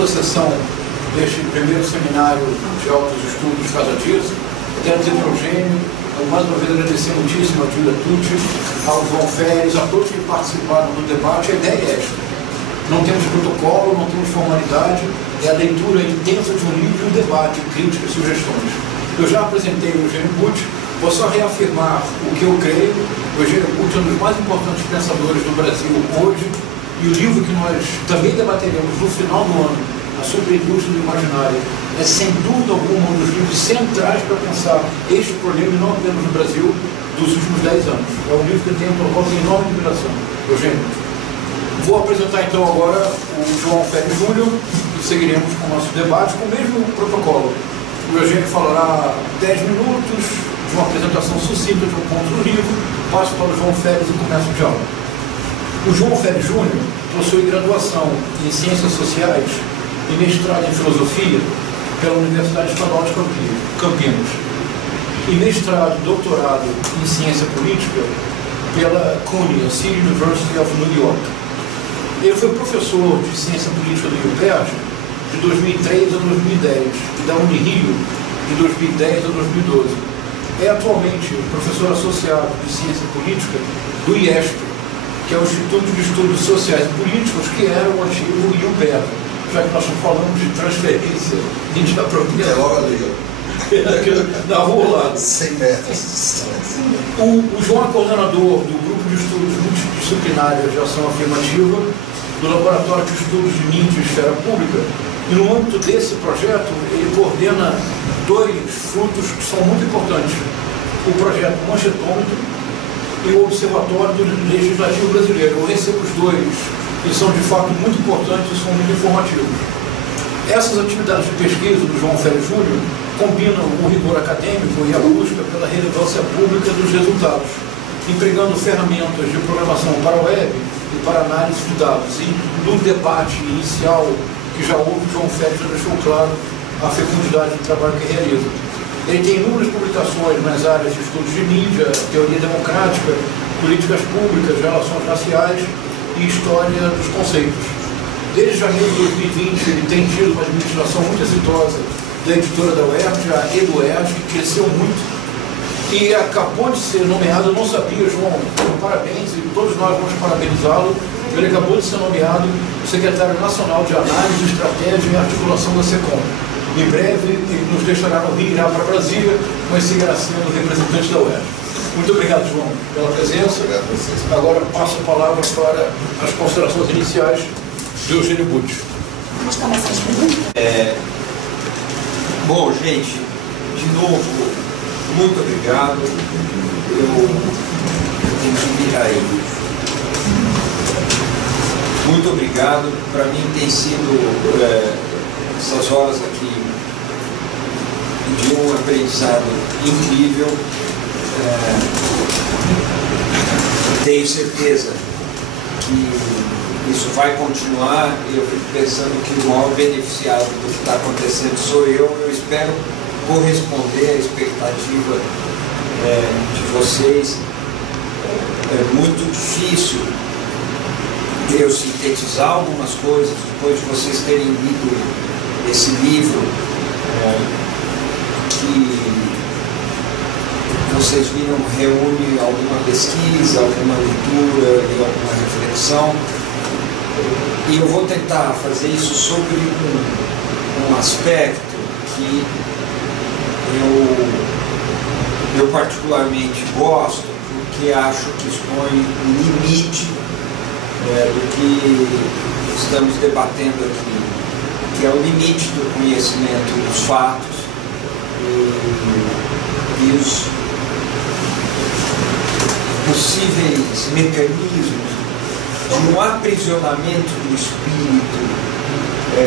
segunda sessão deste primeiro seminário de altos estudos Casa Dias. Quero dizer para o Eugênio, mais uma vez agradecer muitíssimo a Júlia Tucci, ao João Félix, a todos que participaram do debate. A ideia é esta: não temos protocolo, não temos formalidade, é a leitura intensa de um livro e um debate, críticas e sugestões. Eu já apresentei o Eugênio Pucci, vou só reafirmar o que eu creio. O Eugênio Pucci é um dos mais importantes pensadores do Brasil hoje, e o livro que nós também debateremos no final do ano, a Superindústria do Imaginário, é sem dúvida alguma um dos livros centrais para pensar este problema, não apenas no Brasil, dos últimos 10 anos. É um livro que tem provocado enorme admiração. Eugênio. Vou apresentar então agora o João Félix Júnior e seguiremos com o nosso debate com o mesmo protocolo. O Eugênio falará 10 minutos de uma apresentação sucinta de um ponto do livro, passo para o João Félix e começo o diálogo. O João Félix Júnior possui graduação em Ciências Sociais e mestrado em Filosofia pela Universidade Estadual de Campinas e mestrado e doutorado em Ciência Política pela CUNY, City University of New York. Ele foi professor de Ciência Política do IUPERJ de 2003 a 2010 e da Unirio de 2010 a 2012. É atualmente professor associado de Ciência Política do IESP, que é o Instituto de Estudos Sociais e Políticos, que era o antigo IUPERJ, já que nós estamos falando de transferência e de apropriação. É logo ali. Na rua ao lado. 100 metros. O João é coordenador do Grupo de Estudos Multidisciplinares de Ação Afirmativa, do Laboratório de Estudos de Mídia e Esfera Pública, e no âmbito desse projeto ele coordena dois frutos que são muito importantes: o projeto Manchetômetro e o Observatório do Legislativo Brasileiro. Eu recebo os dois, e são de fato muito importantes e são muito informativos. Essas atividades de pesquisa do João Félix Júnior combinam o rigor acadêmico e a busca pela relevância pública dos resultados, empregando ferramentas de programação para a web e para análise de dados. E no debate inicial que já houve, o João Félix já deixou claro a fecundidade do trabalho que realiza. Ele tem inúmeras publicações nas áreas de estudos de mídia, teoria democrática, políticas públicas, relações raciais e história dos conceitos. Desde janeiro de 2020, ele tem tido uma administração muito exitosa da editora da UERJ, a EduERJ, que cresceu muito e acabou de ser nomeado. Eu não sabia, João, parabéns, e todos nós vamos parabenizá-lo. Ele acabou de ser nomeado secretário nacional de análise, estratégia e articulação da SECOM. Em breve, ele nos deixará no Rio, irá para Brasília, mas seguirá sendo representante da UERJ. Muito obrigado, João, pela presença. Obrigado a vocês. Agora passo a palavra para as considerações iniciais de Eugênio Pucci. Vamos começar as perguntas? Bom, gente, de novo, muito obrigado. Eu tenho que vir aí. Muito obrigado. Para mim tem sido essas horas aqui de um aprendizado incrível. Tenho certeza que isso vai continuar, e eu fico pensando que o maior beneficiado do que está acontecendo sou eu. Eu espero corresponder à expectativa de vocês. É muito difícil eu sintetizar algumas coisas depois de vocês terem lido esse livro que vocês viram reúne alguma pesquisa, alguma leitura e alguma reflexão. E eu vou tentar fazer isso sobre um aspecto que eu particularmente gosto, porque acho que expõe o limite do que estamos debatendo aqui, que é o limite do conhecimento dos fatos e os possíveis mecanismos de um aprisionamento do espírito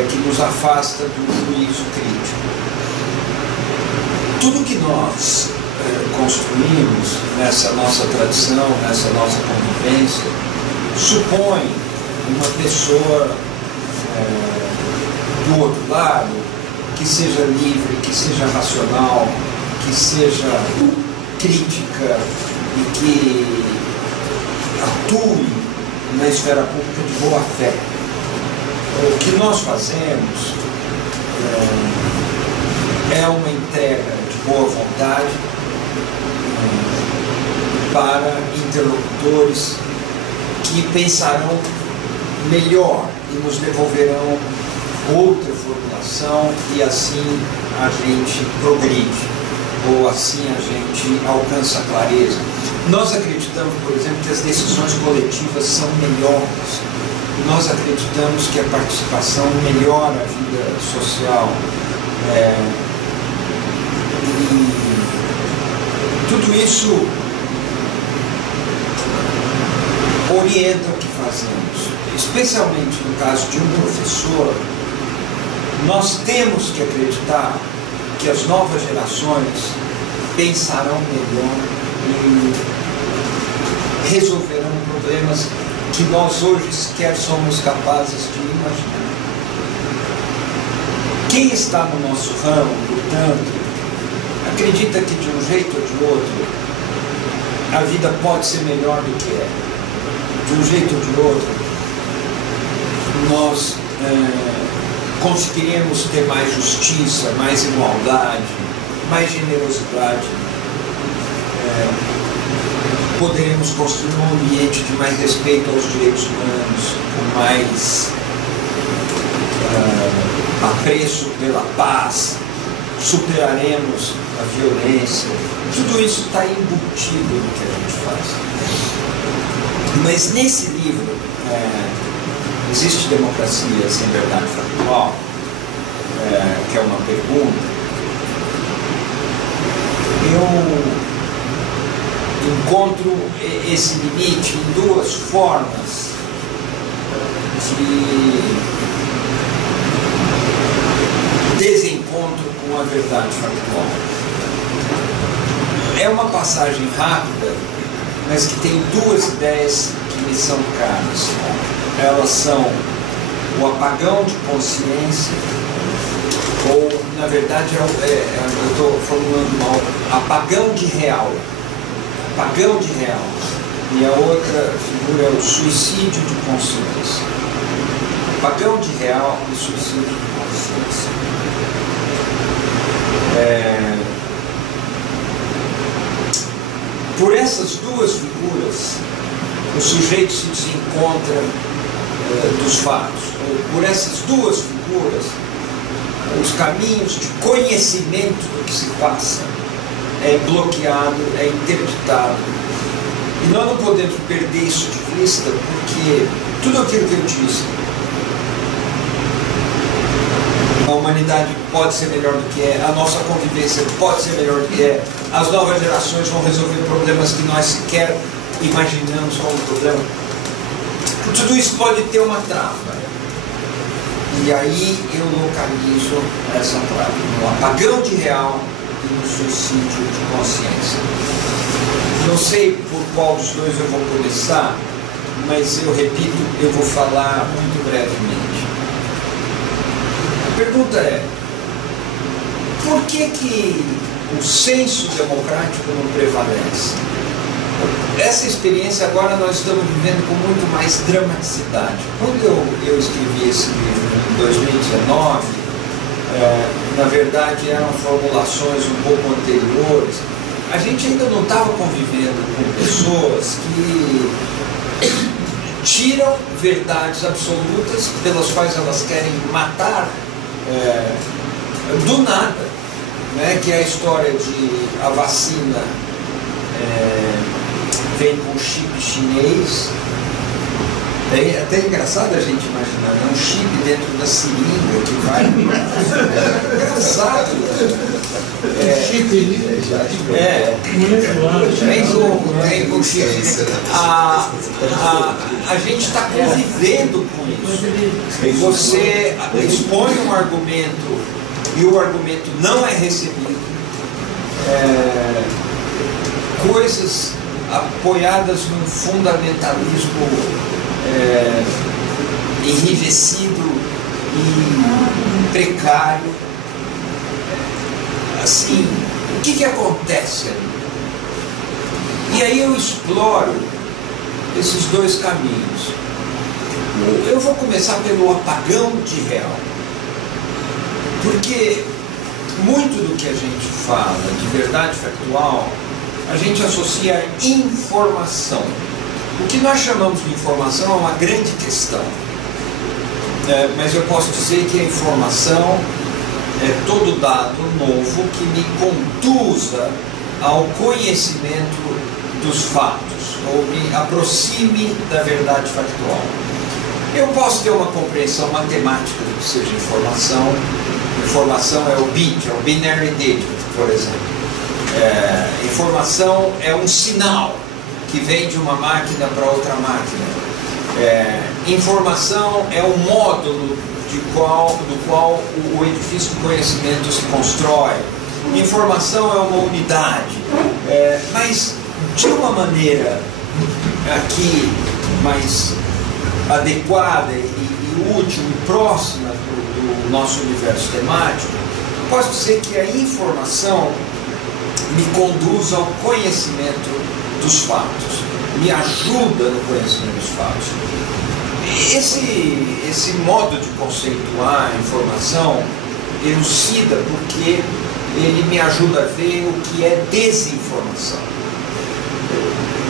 que nos afasta do juízo crítico. Tudo que nós construímos nessa nossa tradição, nessa nossa convivência, supõe uma pessoa do outro lado que seja livre, que seja racional, que seja crítica e que atue na esfera pública de boa fé. O que nós fazemos é uma entrega de boa vontade para interlocutores que pensarão melhor e nos devolverão outra formulação e assim a gente progride, ou assim a gente alcança clareza. Nós acreditamos, por exemplo, que as decisões coletivas são melhores. Nós acreditamos que a participação melhora a vida social. E tudo isso orienta o que fazemos. Especialmente no caso de um professor, nós temos que acreditar que as novas gerações pensarão melhor e resolverão problemas que nós hoje sequer somos capazes de imaginar. Quem está no nosso ramo, portanto, acredita que de um jeito ou de outro a vida pode ser melhor do que é. De um jeito ou de outro nós conseguiremos ter mais justiça, mais igualdade, mais generosidade. Poderemos construir um ambiente de mais respeito aos direitos humanos, com mais apreço pela paz, superaremos a violência. Tudo isso está embutido no que a gente faz. Mas nesse livro, Existe Democracia Sem Verdade Factual, que é uma pergunta, eu encontro esse limite em duas formas de desencontro com a verdade factual. É uma passagem rápida, mas que tem duas ideias que me são caras. Elas são o apagão de consciência, ou, na verdade, eu estou formulando mal, apagão de real. Apagão de real. E a outra figura é o suicídio de consciência. Apagão de real e suicídio de consciência. Por essas duas figuras, o sujeito se desencontra dos fatos. Por essas duas figuras, os caminhos de conhecimento do que se passa é bloqueado, é interditado. E nós não podemos perder isso de vista, porque tudo aquilo que eu disse, a humanidade pode ser melhor do que é, a nossa convivência pode ser melhor do que é, as novas gerações vão resolver problemas que nós sequer imaginamos como problema. Tudo isso pode ter uma trava. E aí eu localizo essa trava no apagão de real e no suicídio de consciência. Não sei por qual dos dois eu vou começar, mas eu repito, eu vou falar muito brevemente. A pergunta é: por que o senso democrático não prevalece? Essa experiência agora nós estamos vivendo com muito mais dramaticidade. Quando eu escrevi esse livro em 2019, na verdade eram formulações um pouco anteriores. A gente ainda não estava convivendo com pessoas que tiram verdades absolutas pelas quais elas querem matar do nada, né? Que é a história de a vacina vem com chip chinês. É até engraçado a gente imaginar, né? Um chip dentro da seringa que vai. É engraçado. Tem com chip. A gente está convivendo com isso. Você expõe um argumento e o argumento não é recebido. Coisas apoiadas num fundamentalismo enrijecido e precário. Assim, o que acontece ali? E aí eu exploro esses dois caminhos. Eu vou começar pelo apagão de real, porque muito do que a gente fala de verdade factual, a gente associa a informação. O que nós chamamos de informação é uma grande questão, mas eu posso dizer que a informação é todo dado novo que me conduza ao conhecimento dos fatos, ou me aproxime da verdade factual. Eu posso ter uma compreensão matemática do que seja informação. Informação é o bit, é o binary digit, por exemplo. Informação é um sinal que vem de uma máquina para outra máquina. Informação é um módulo do qual o edifício do conhecimento se constrói. Informação é uma unidade. Mas de uma maneira aqui mais adequada e útil e próxima do nosso universo temático, posso dizer que a informação me conduz ao conhecimento dos fatos, me ajuda no conhecimento dos fatos. Esse modo de conceituar a informação elucida porque ele me ajuda a ver o que é desinformação.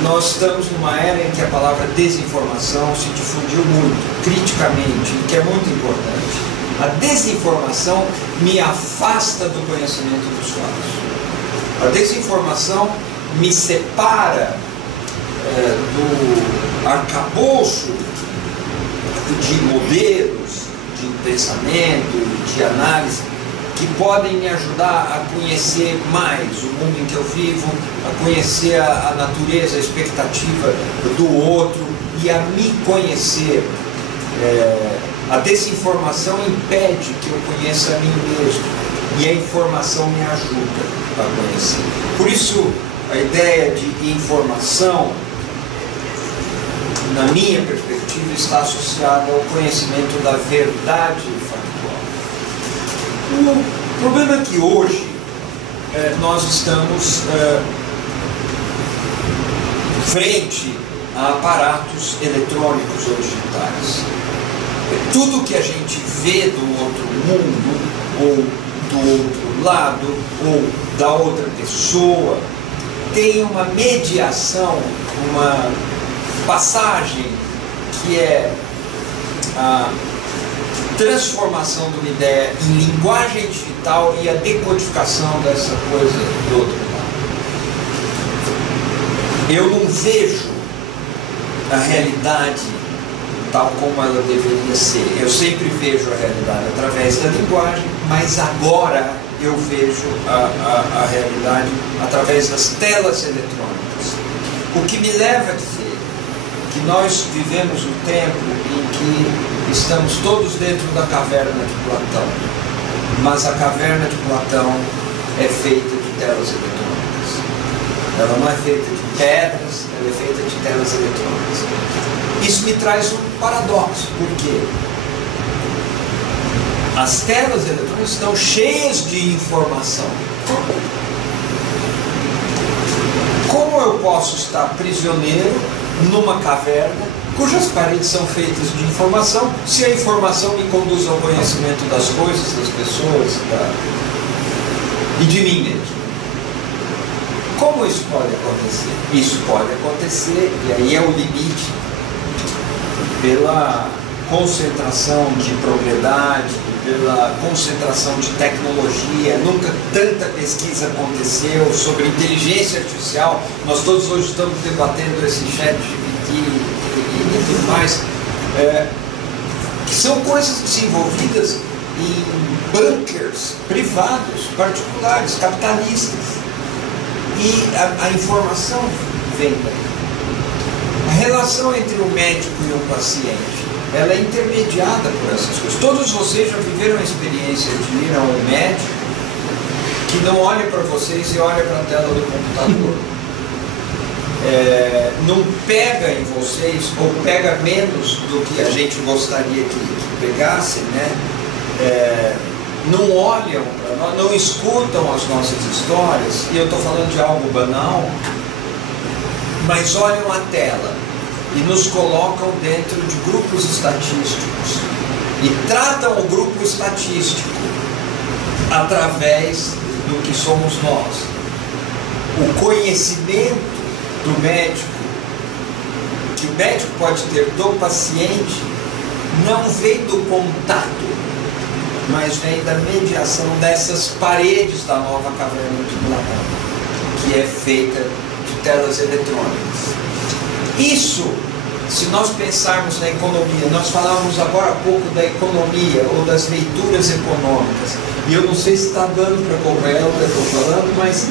Nós estamos numa era em que a palavra desinformação se difundiu muito, criticamente, o que é muito importante. A desinformação me afasta do conhecimento dos fatos. A desinformação me separa do arcabouço de modelos, de pensamento, de análise, que podem me ajudar a conhecer mais o mundo em que eu vivo, a conhecer a natureza, a expectativa do outro e a me conhecer. A desinformação impede que eu conheça a mim mesmo e a informação me ajuda a conhecer. Por isso, a ideia de informação, na minha perspectiva, está associada ao conhecimento da verdade factual. O problema é que hoje nós estamos frente a aparatos eletrônicos ou digitais. Tudo que a gente vê do outro mundo, ou do outro lado, ou da outra pessoa, tem uma mediação, uma passagem que é a transformação de uma ideia em linguagem digital e a decodificação dessa coisa do outro lado. Eu não vejo a realidade tal como ela deveria ser. Eu sempre vejo a realidade através da linguagem, mas agora eu vejo a realidade através das telas eletrônicas. O que me leva a dizer que nós vivemos um tempo em que estamos todos dentro da caverna de Platão, mas a caverna de Platão é feita de telas eletrônicas. Ela não é feita de pedras, ela é feita de telas eletrônicas. Isso me traz um paradoxo, porque as telas eletrônicas estão cheias de informação. Como eu posso estar prisioneiro numa caverna cujas paredes são feitas de informação, se a informação me conduz ao conhecimento das coisas, das pessoas e de mim mesmo? Como isso pode acontecer? Isso pode acontecer, e aí é o limite, pela concentração de propriedade, pela concentração de tecnologia. Nunca tanta pesquisa aconteceu sobre inteligência artificial. Nós todos hoje estamos debatendo esse ChatGPT e tudo mais, que são coisas desenvolvidas em bunkers privados, particulares, capitalistas. E a informação vem daí. A relação entre o médico e o paciente, ela é intermediada por essas coisas. Todos vocês já viveram a experiência de ir a um médico que não olha para vocês e olha para a tela do computador. Não pega em vocês, ou pega menos do que a gente gostaria que pegasse, né? Não olham para nós, não escutam as nossas histórias, e eu estou falando de algo banal, mas olham a tela. e nos colocam dentro de grupos estatísticos e tratam o grupo estatístico através do que somos nós. O conhecimento do médico, que o médico pode ter do paciente, não vem do contato, mas vem da mediação dessas paredes da nova caverna de Platão, que é feita de telas eletrônicas. Isso, se nós pensarmos na economia, nós falávamos agora há pouco da economia ou das leituras econômicas, e eu não sei se está dando para acompanhar o que eu estou falando, mas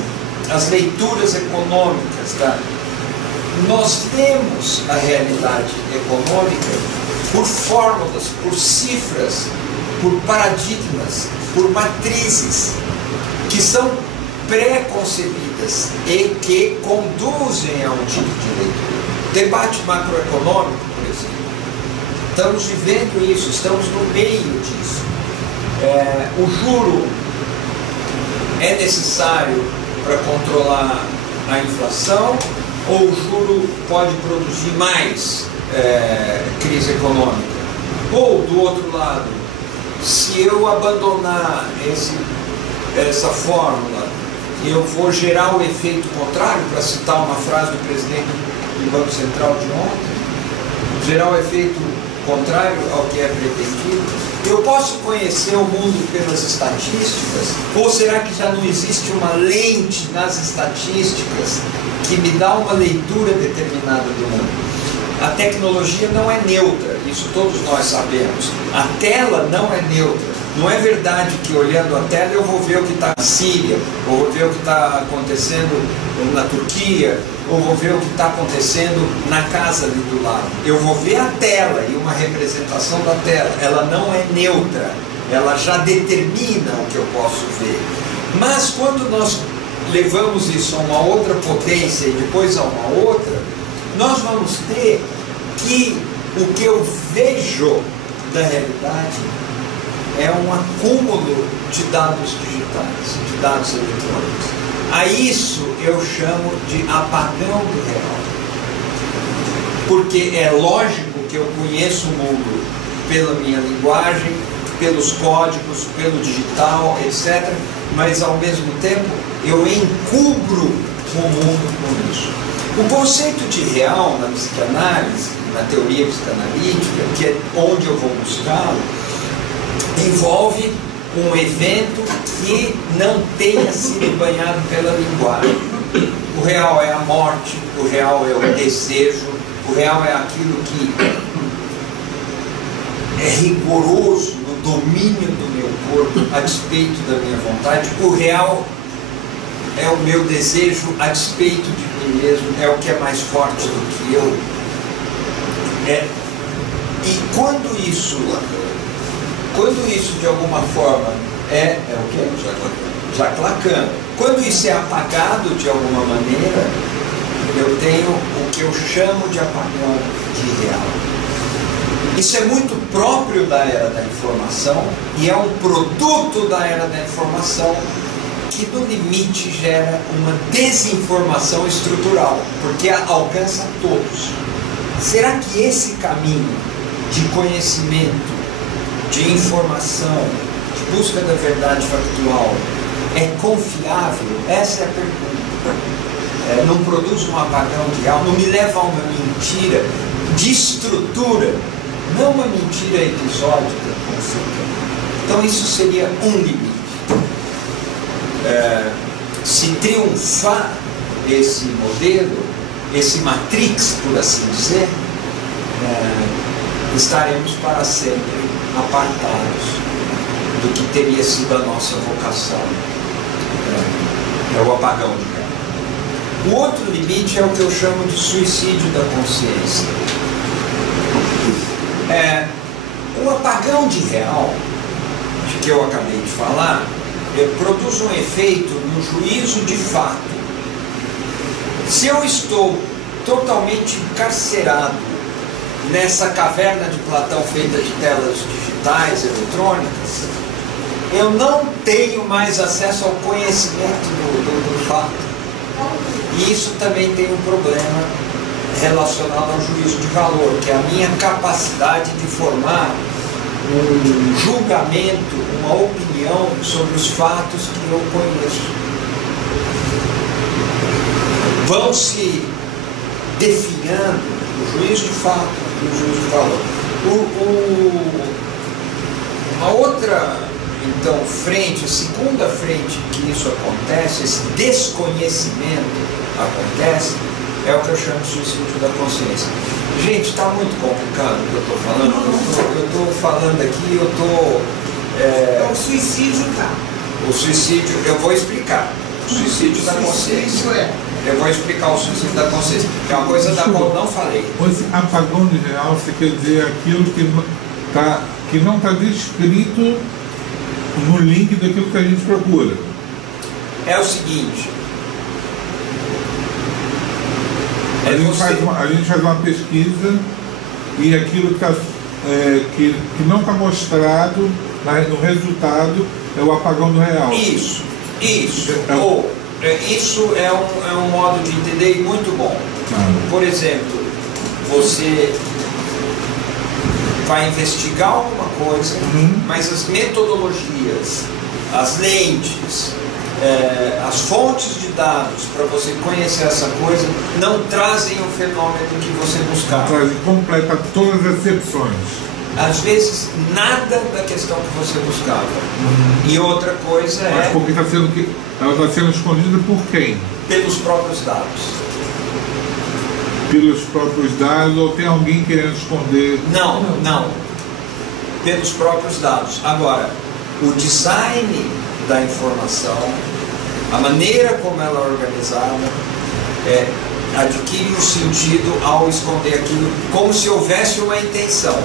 as leituras econômicas, tá? Nós vemos a realidade econômica por fórmulas, por cifras, por paradigmas, por matrizes que são pré-concebidas e que conduzem a um tipo de leitura. Debate macroeconômico, por exemplo, estamos vivendo isso, estamos no meio disso. O juro é necessário para controlar a inflação, ou o juro pode produzir mais crise econômica? Ou, do outro lado, se eu abandonar essa fórmula, eu vou gerar o efeito contrário, para citar uma frase do presidente do Banco Central de ontem, gerar o efeito contrário ao que é pretendido. Eu posso conhecer o mundo pelas estatísticas? Ou será que já não existe uma lente nas estatísticas que me dá uma leitura determinada do mundo? A tecnologia não é neutra, isso todos nós sabemos. A tela não é neutra. Não é verdade que olhando a tela eu vou ver o que está na Síria, ou vou ver o que está acontecendo na Turquia, ou vou ver o que está acontecendo na casa ali do lado. Eu vou ver a tela e uma representação da tela. Ela não é neutra, ela já determina o que eu posso ver. Mas quando nós levamos isso a uma outra potência e depois a uma outra, nós vamos ter que o que eu vejo da realidade é um acúmulo de dados digitais, de dados eletrônicos. A isso eu chamo de apagão do real. Porque é lógico que eu conheço o mundo pela minha linguagem, pelos códigos, pelo digital, etc. Mas ao mesmo tempo eu encubro o mundo com isso. O conceito de real na psicanálise, na teoria psicanalítica, que é onde eu vou buscá-lo, envolve um evento que não tenha sido banhado pela linguagem. O real é a morte, o real é o desejo, o real é aquilo que é rigoroso no domínio do meu corpo a despeito da minha vontade. O real é o meu desejo a despeito de mim mesmo, é o que é mais forte do que eu. E quando isso de alguma forma é o que? Jaclacan. Quando isso é apagado de alguma maneira, eu tenho o que eu chamo de apagão de real. Isso é muito próprio da era da informação e é um produto da era da informação que no limite gera uma desinformação estrutural, porque alcança todos. Será que esse caminho de conhecimento, de informação, de busca da verdade factual é confiável? Essa é a pergunta. Não produz um apagão de real, não me leva a uma mentira de estrutura, não uma mentira episódica. Então isso seria um limite. Se triunfar esse modelo, esse matrix, por assim dizer, estaremos para sempre apartados do que teria sido a nossa vocação. É o apagão de real. O outro limite é o que eu chamo de suicídio da consciência. O apagão de real, de que eu acabei de falar, produz um efeito no juízo de fato. Se eu estou totalmente encarcerado nessa caverna de Platão feita de telas digitais, eletrônicas, eu não tenho mais acesso ao conhecimento do fato. E isso também tem um problema relacionado ao juízo de valor, que é a minha capacidade de formar um julgamento, uma opinião sobre os fatos que eu conheço. Vão se definhando o juízo de fato e o juízo de valor. Uma outra, então, frente, a segunda frente que isso acontece, esse desconhecimento acontece, é o que eu chamo de suicídio da consciência. Gente, está muito complicado o que eu estou falando. Eu estou falando aqui, É o suicídio, tá? O suicídio, eu vou explicar. O suicídio da consciência. Eu vou explicar o suicídio da consciência, que é uma coisa da qual eu não falei. Esse apagão de real, você quer dizer aquilo que não está descrito no link daquilo que a gente procura. É o seguinte. A gente faz uma pesquisa e aquilo que não está mostrado no resultado é o apagão do real. Isso. Isso é um modo de entender muito bom. Por exemplo, você vai investigar alguma coisa, mas as metodologias, as lentes, as fontes de dados para você conhecer essa coisa não trazem o fenômeno que você buscava. Trazem completa todas as exceções. Às vezes nada da questão que você buscava. E outra coisa Mas porque ela está sendo escondida por quem? Pelos próprios dados. Pelos próprios dados, ou tem alguém querendo esconder? Não. Pelos próprios dados. Agora, o design da informação, a maneira como ela é organizada, adquire um sentido ao esconder aquilo, como se houvesse uma intenção,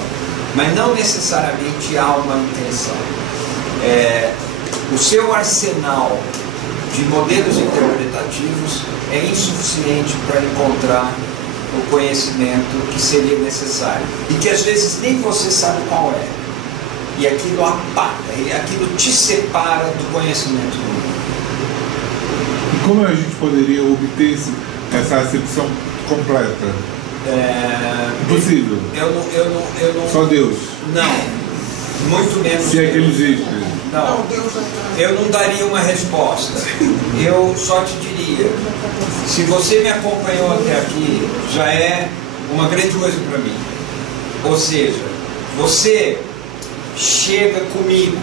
mas não necessariamente há uma intenção. O seu arsenal de modelos interpretativos é insuficiente para encontrar o conhecimento que seria necessário e que às vezes nem você sabe qual é, e aquilo apaga, e aquilo te separa do conhecimento do mundo. E como a gente poderia obter essa acepção completa? Impossível. Eu não. Só Deus. Não. Muito menos. Se é que ele existe. Não. Eu não daria uma resposta. Eu só te diria: se você me acompanhou até aqui, já é uma grande coisa para mim. Ou seja, você chega comigo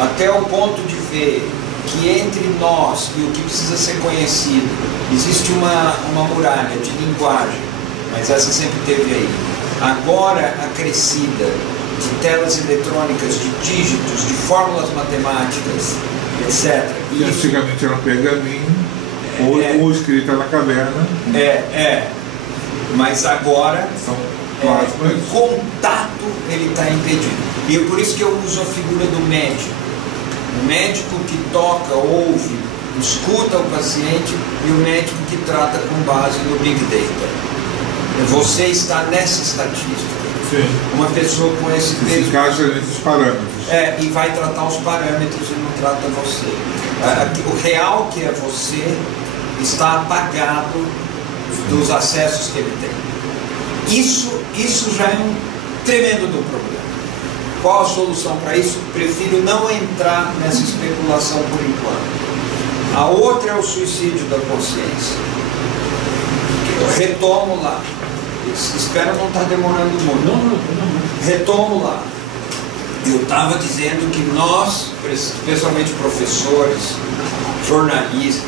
até o ponto de ver que entre nós e o que precisa ser conhecido existe uma muralha de linguagem, mas essa sempre teve aí, agora acrescida de telas eletrônicas, de dígitos, de fórmulas matemáticas, etc. E antigamente era um pergaminho, ou escrita na caverna. Mas agora são o contato ele está impedido. E é por isso que eu uso a figura do médico. O médico que toca, ouve, escuta o paciente, e o médico que trata com base no Big Data. Você está nessa estatística. Sim. Uma pessoa com esse peso. Se encaixa nesses parâmetros. E vai tratar os parâmetros e não trata você. O real que é você está apagado dos acessos que ele tem. Isso já é um tremendo do problema. Qual a solução para isso? Prefiro não entrar nessa especulação por enquanto. A outra é o suicídio da consciência. Eu retomo lá. Espero não estar demorando muito. Não. Retomo lá. Eu estava dizendo que nós, especialmente professores, jornalistas,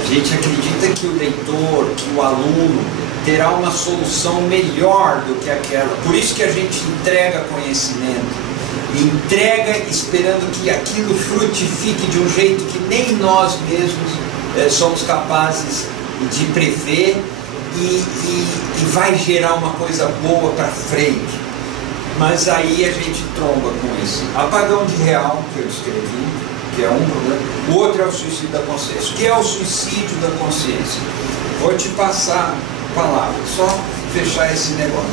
a gente acredita que o leitor, que o aluno terá uma solução melhor do que aquela. Por isso que a gente entrega conhecimento, entrega esperando que aquilo frutifique de um jeito que nem nós mesmos somos capazes de prever e vai gerar uma coisa boa para frente. Mas aí a gente tromba com esse apagão de real que eu descrevi, que é um problema. O outro é o suicídio da consciência. O que é o suicídio da consciência? Vou te passar a palavra, só fechar esse negócio.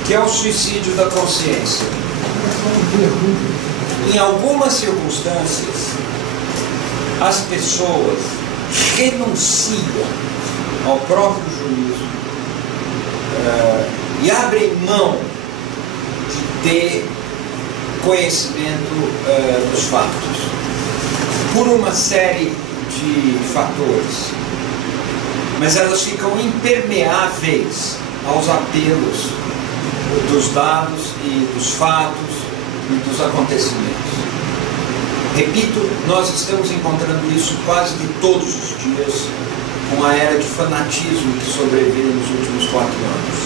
O que é o suicídio da consciência? Em algumas circunstâncias, as pessoas renunciam ao próprio juízo e abrem mão de ter conhecimento dos fatos por uma série de fatores, mas elas ficam impermeáveis aos apelos dos dados e dos fatos e dos acontecimentos. Repito, nós estamos encontrando isso quase que todos os dias com a era de fanatismo que sobreveio nos últimos 4 anos.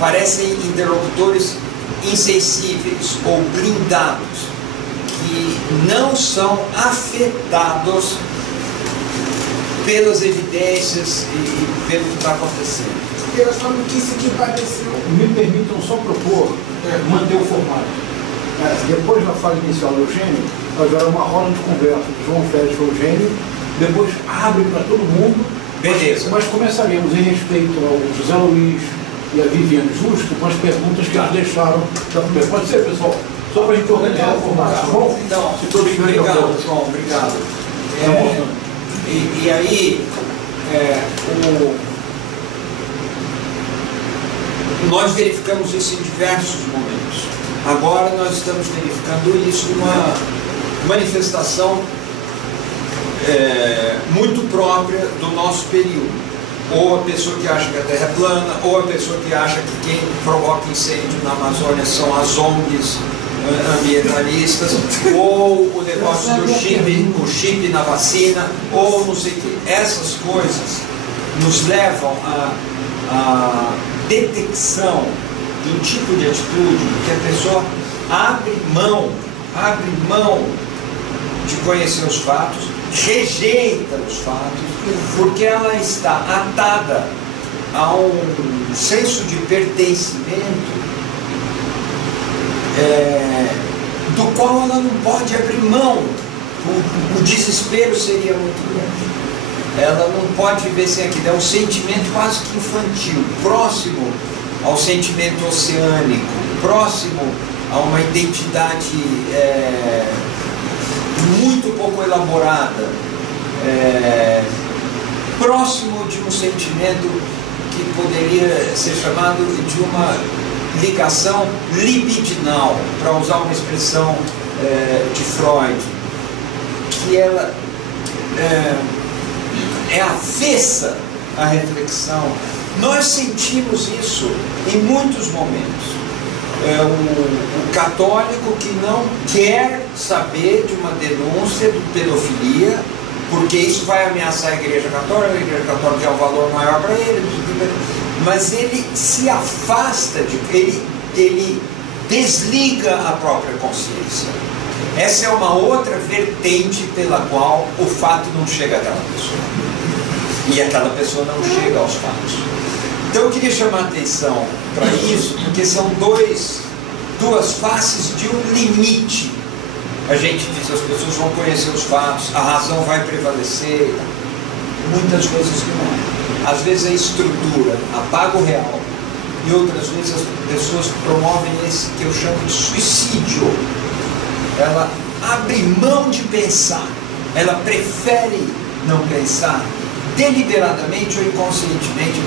Parecem interlocutores insensíveis ou blindados que não são afetados pelas evidências e pelo que está acontecendo. Pela sua notícia que apareceu. Me permitam só propor manter o formato. Depois da fala inicial do Eugênio, haverá uma roda de conversa de João Félix e Eugênio, depois abre para todo mundo. Beleza. Mas começaremos em respeito ao José Luiz e a Viviane Justo com as perguntas que eles deixaram da primeira. Pode ser, pessoal? Só para a gente organizar o formato, tá bom? Então, se todos estiverem obrigado, João, obrigado. E aí, nós verificamos isso em diversos momentos. Agora nós estamos verificando isso numa manifestação muito própria do nosso período. Ou a pessoa que acha que a Terra é plana, ou a pessoa que acha que quem provoca incêndio na Amazônia são as ONGs ambientalistas, ou o negócio do o chip na vacina, ou não sei o que. Essas coisas nos levam à detecção de um tipo de atitude que a pessoa abre mão de conhecer os fatos, rejeita os fatos, porque ela está atada a um senso de pertencimento do qual ela não pode abrir mão. O desespero seria muito grande. Ela não pode viver sem aquilo. É um sentimento quase que infantil, próximo ao sentimento oceânico, próximo a uma identidade muito pouco elaborada, próximo de um sentimento que poderia ser chamado de uma ligação libidinal, para usar uma expressão de Freud, que ela é avessa à reflexão. Nós sentimos isso em muitos momentos. O católico que não quer saber de uma denúncia de pedofilia, porque isso vai ameaçar a Igreja Católica é um valor maior para ele, mas ele se afasta, ele desliga a própria consciência. Essa é uma outra vertente pela qual o fato não chega àquela pessoa. E aquela pessoa não chega aos fatos. Então eu queria chamar a atenção para isso, porque são duas faces de um limite. A gente diz, as pessoas vão conhecer os fatos, a razão vai prevalecer, muitas coisas que não é. Às vezes a estrutura apaga o real, e outras vezes as pessoas promovem esse que eu chamo de suicídio. Ela abre mão de pensar, ela prefere não pensar, deliberadamente ou inconscientemente,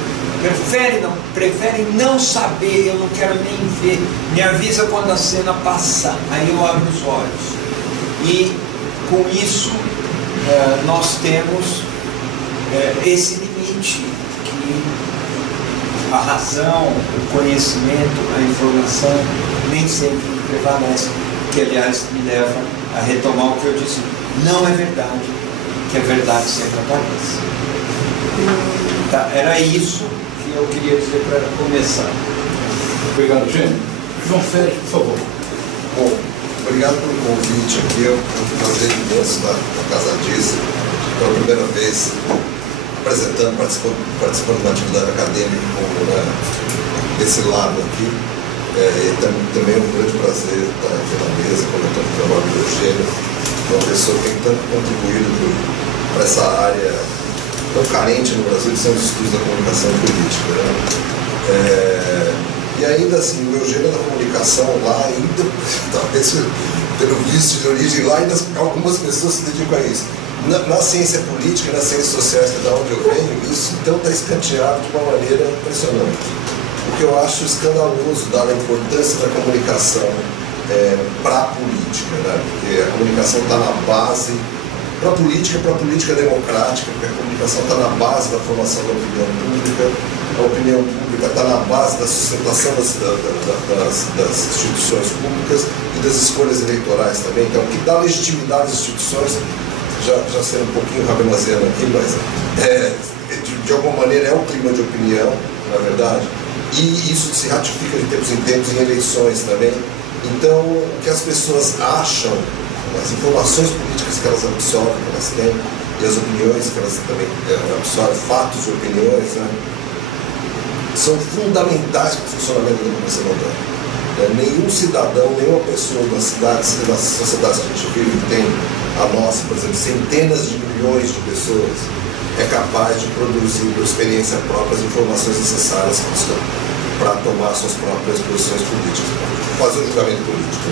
prefere não saber, eu não quero nem ver, me avisa quando a cena passar, aí eu abro os olhos. E com isso nós temos esse limite que a razão, o conhecimento, a informação nem sempre prevalece, que aliás me leva a retomar o que eu disse, não é verdade que a verdade sempre aparece. Tá, era isso que eu queria dizer para começar. Obrigado, Gênio. João Félix, por favor. Bom, obrigado pelo convite aqui. Eu prazer imenso da Casa Diz, pela primeira vez participando da atividade acadêmica desse lado aqui. E também é um grande prazer estar aqui na mesa, comentando o trabalho do Eugênio, uma pessoa que tem tanto contribuído para essa área tão carente no Brasil, que são os estudos da comunicação política. Né? E ainda assim, o Eugênio da comunicação lá, ainda, talvez pelo vício de origem lá, ainda algumas pessoas se dedicam a isso. Na ciência política, nas ciências sociais, que é da onde eu venho, isso então está escanteado de uma maneira impressionante. O que eu acho escandaloso, dada a importância da comunicação para a política, né? Porque a comunicação está na base, para a política democrática, porque a comunicação está na base da formação da opinião pública, a opinião pública está na base da sustentação das instituições públicas e das escolhas eleitorais também. Então, o que dá legitimidade às instituições, já sendo um pouquinho rabenaziano aqui, mas de alguma maneira é um clima de opinião, na verdade, e isso se ratifica de tempos em tempos em eleições também. Então, o que as pessoas acham, as informações políticas que elas absorvem, que elas têm, e as opiniões que elas também absorvem, fatos e opiniões, né, são fundamentais para o funcionamento da democracia moderna. Nenhum cidadão, nenhuma pessoa nas sociedades que a gente vive, que tem a nossa, por exemplo, centenas de milhões de pessoas, é capaz de produzir por experiência própria as informações necessárias para tomar suas próprias posições políticas, fazer um julgamento político,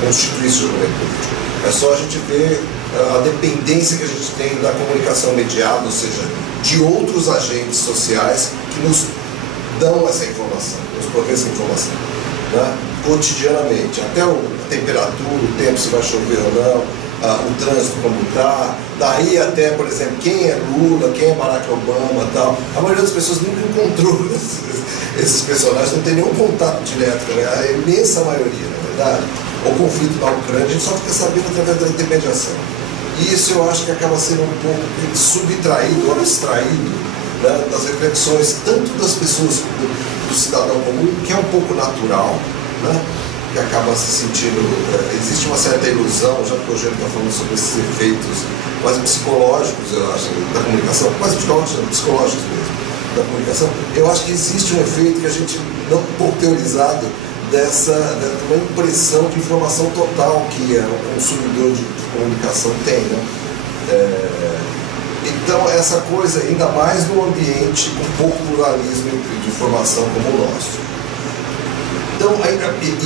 constituir esse julgamento político. É só a gente ver a dependência que a gente tem da comunicação mediada, ou seja, de outros agentes sociais que nos dão essa informação, nos provê essa informação, né? Cotidianamente, até a temperatura, o tempo, se vai chover ou não, o trânsito como está, daí até, por exemplo, quem é Lula, quem é Barack Obama e tal. A maioria das pessoas nunca encontrou esses personagens, não tem nenhum contato direto, né? A imensa maioria, na verdade. O conflito na Ucrânia, a gente só fica sabendo através da intermediação. E isso eu acho que acaba sendo um pouco subtraído ou abstraído, né, das reflexões tanto das pessoas, do cidadão comum, que é um pouco natural, né, que acaba se sentindo... existe uma certa ilusão, já que o Eugênio está falando sobre esses efeitos quase psicológicos, eu acho, da comunicação, quase psicológicos mesmo, da comunicação. Eu acho que existe um efeito que a gente, não pouco teorizado, uma impressão de informação total que o consumidor de comunicação tem, né? Então, essa coisa, ainda mais num ambiente com pouco pluralismo de informação como o nosso. Então,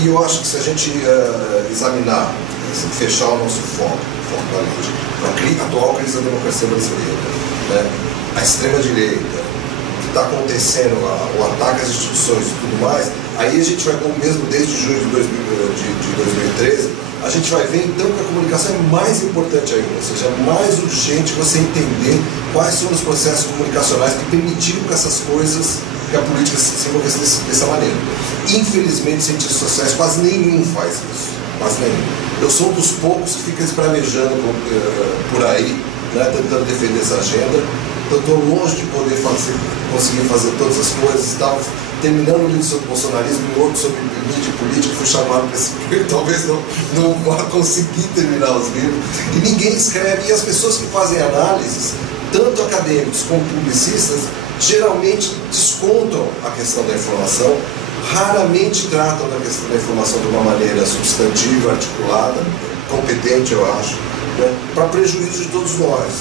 e eu acho que se a gente examinar, fechar o nosso foco na atual crise da democracia brasileira, né? A extrema-direita, o que está acontecendo, o ataque às instituições e tudo mais, aí a gente vai, mesmo desde junho de 2013, a gente vai ver então que a comunicação é mais importante ainda, ou seja, é mais urgente você entender quais são os processos comunicacionais que permitiram que essas coisas, que a política se desenvolvesse dessa maneira. Infelizmente, cientistas sociais, quase nenhum faz isso, quase nenhum. Eu sou um dos poucos que fica espravejando por aí, né, tentando defender essa agenda. Eu estou longe de poder conseguir fazer todas as coisas. Estava terminando um livro sobre bolsonarismo e outro sobre mídia e política, fui chamado para esse livro, talvez não vá conseguir terminar os livros. E ninguém escreve, e as pessoas que fazem análises, tanto acadêmicos como publicistas, geralmente descontam a questão da informação, raramente tratam da questão da informação de uma maneira substantiva, articulada, competente, eu acho, né, para prejuízo de todos nós.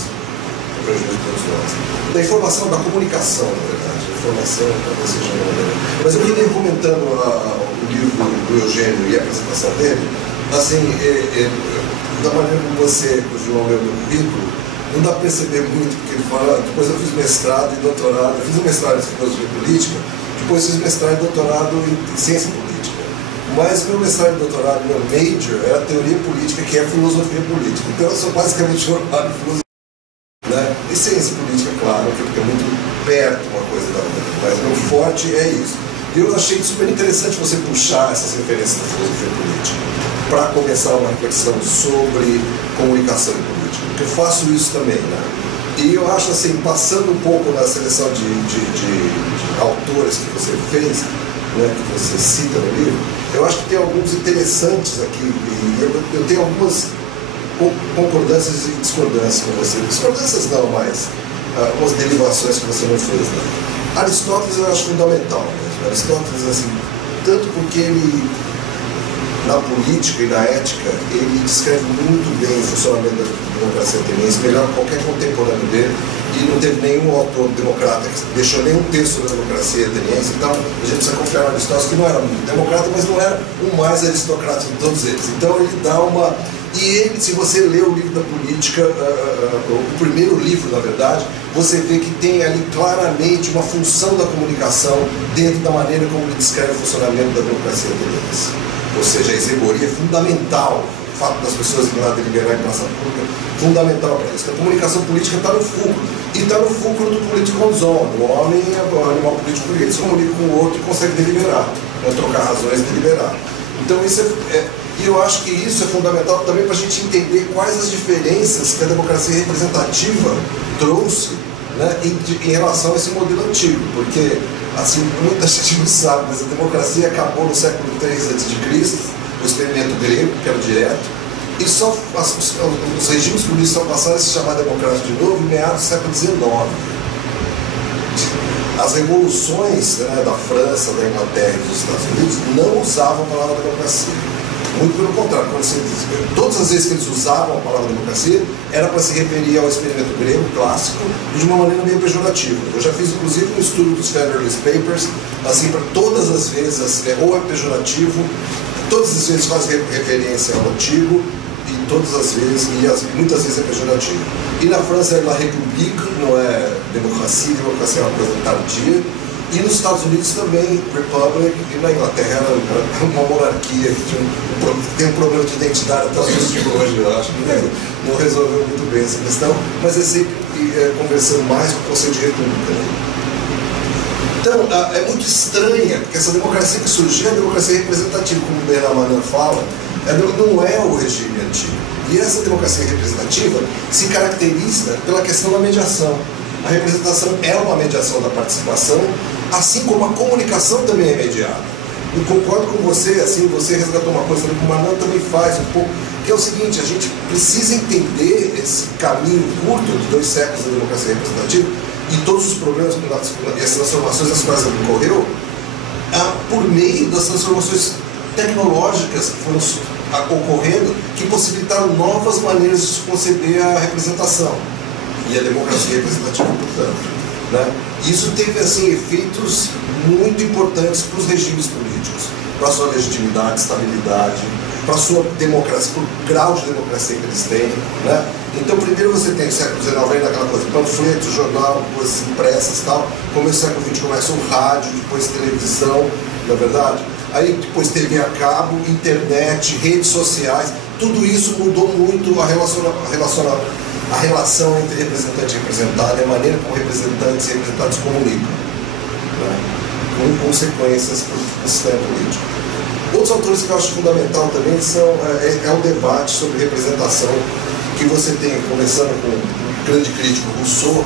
Da informação, da comunicação, na verdade. A informação talvez seja uma maneira. Mas eu queria ir comentando o livro do Eugênio e a apresentação dele, assim, da maneira como você, o João, leu meu currículo, não dá para perceber muito, porque ele fala, depois eu fiz mestrado e doutorado, eu fiz um mestrado em filosofia política, depois fiz mestrado e doutorado em ciência política. Mas meu mestrado e doutorado, meu major, era teoria política, que é filosofia política. Então eu sou basicamente formado em filosofia. Né? E ciência política, claro, que fica muito perto uma coisa da outra, mas meu forte é isso. E eu achei super interessante você puxar essas referências da filosofia política para começar uma reflexão sobre comunicação e política, porque eu faço isso também, né? E eu acho assim, passando um pouco na seleção de autores que você fez, né, que você cita no livro, eu acho que tem alguns interessantes aqui, e eu tenho algumas concordâncias e discordâncias com você. Discordâncias não, mas algumas derivações que você não fez, né? Aristóteles eu acho fundamental mesmo. Aristóteles, assim, tanto porque ele, na política e na ética, ele descreve muito bem o funcionamento da democracia ateniense, melhor que qualquer contemporâneo dele, e não teve nenhum autor democrata que deixou nenhum texto da democracia ateniense. Então a gente precisa confiar no Aristóteles, que não era muito democrata, mas não era o mais aristocrático de todos eles. Então ele dá uma E ele, se você lê o livro da política, o primeiro livro, na verdade, você vê que tem ali claramente uma função da comunicação dentro da maneira como ele descreve o funcionamento da democracia deles. Ou seja, a exegoria é fundamental. O fato das pessoas irem lá deliberar em praça pública, fundamental para isso. A comunicação política está no fulcro. E está no fulcro do political zone. O homem é o animal político porque ele se comunica com o outro e consegue deliberar, trocar razões e deliberar. Então, e eu acho que isso é fundamental também para a gente entender quais as diferenças que a democracia representativa trouxe, né, em relação a esse modelo antigo. Porque, assim, muita gente não sabe, mas a democracia acabou no século III a.C., o experimento grego, que era direto, e só os regimes políticos só passaram a se chamar democrático de novo em meados do século XIX. As revoluções, né, da França, da Inglaterra e dos Estados Unidos não usavam a palavra democracia. Muito pelo contrário, todas as vezes que eles usavam a palavra democracia, era para se referir ao experimento grego clássico de uma maneira meio pejorativa. Eu já fiz inclusive um estudo dos Federalist Papers, assim, para todas as vezes, ou é pejorativo, todas as vezes faz referência ao antigo, e todas as vezes, e muitas vezes é pejorativo. E na França é la République, não é democracia é uma coisa tardia. E nos Estados Unidos também, Republic, e na Inglaterra era uma monarquia que tem um problema de identidade até os dias de hoje, eu acho que não resolveu muito bem essa questão, mas é sempre conversando mais com o conceito de república. Né? Então, é muito estranha, porque essa democracia que surgiu é a democracia representativa, como o Bernard Manin fala, não é o regime antigo. E essa democracia representativa se caracteriza pela questão da mediação. A representação é uma mediação da participação, assim como a comunicação também é mediada. Eu concordo com você, assim, você resgatou uma coisa que o Manin também faz um pouco, que é o seguinte: a gente precisa entender esse caminho curto de 2 séculos da democracia representativa e todos os problemas e as transformações nas quais ela ocorreu, por meio das transformações tecnológicas que foram ocorrendo, que possibilitaram novas maneiras de se conceber a representação e a democracia representativa, portanto. Né? Isso teve, assim, efeitos muito importantes para os regimes políticos, para a sua legitimidade, estabilidade, para a sua democracia, para o grau de democracia que eles têm. Né? Então, primeiro você tem o século XIX, ainda aquela coisa, panfleto, jornal, coisas impressas e tal. Começo do século XX começa o rádio, depois televisão, na verdade. Aí depois TV a cabo, internet, redes sociais. Tudo isso mudou muito a relação entre representante e representado e a maneira como representantes e representados comunicam, né? Com consequências para o sistema político. Outros autores que eu acho fundamental também é o debate sobre representação, que você tem, começando com o grande crítico Rousseau,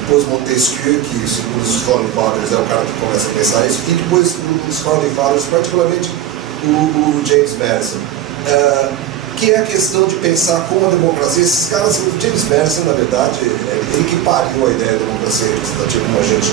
depois Montesquieu, que segundo os Founding Fathers é o cara que começa a pensar isso, e depois os Founding Fathers, particularmente o James Madison, que é a questão de pensar como a democracia, esses caras, o James Madison, na verdade, ele que pariu a ideia da democracia representativa como a gente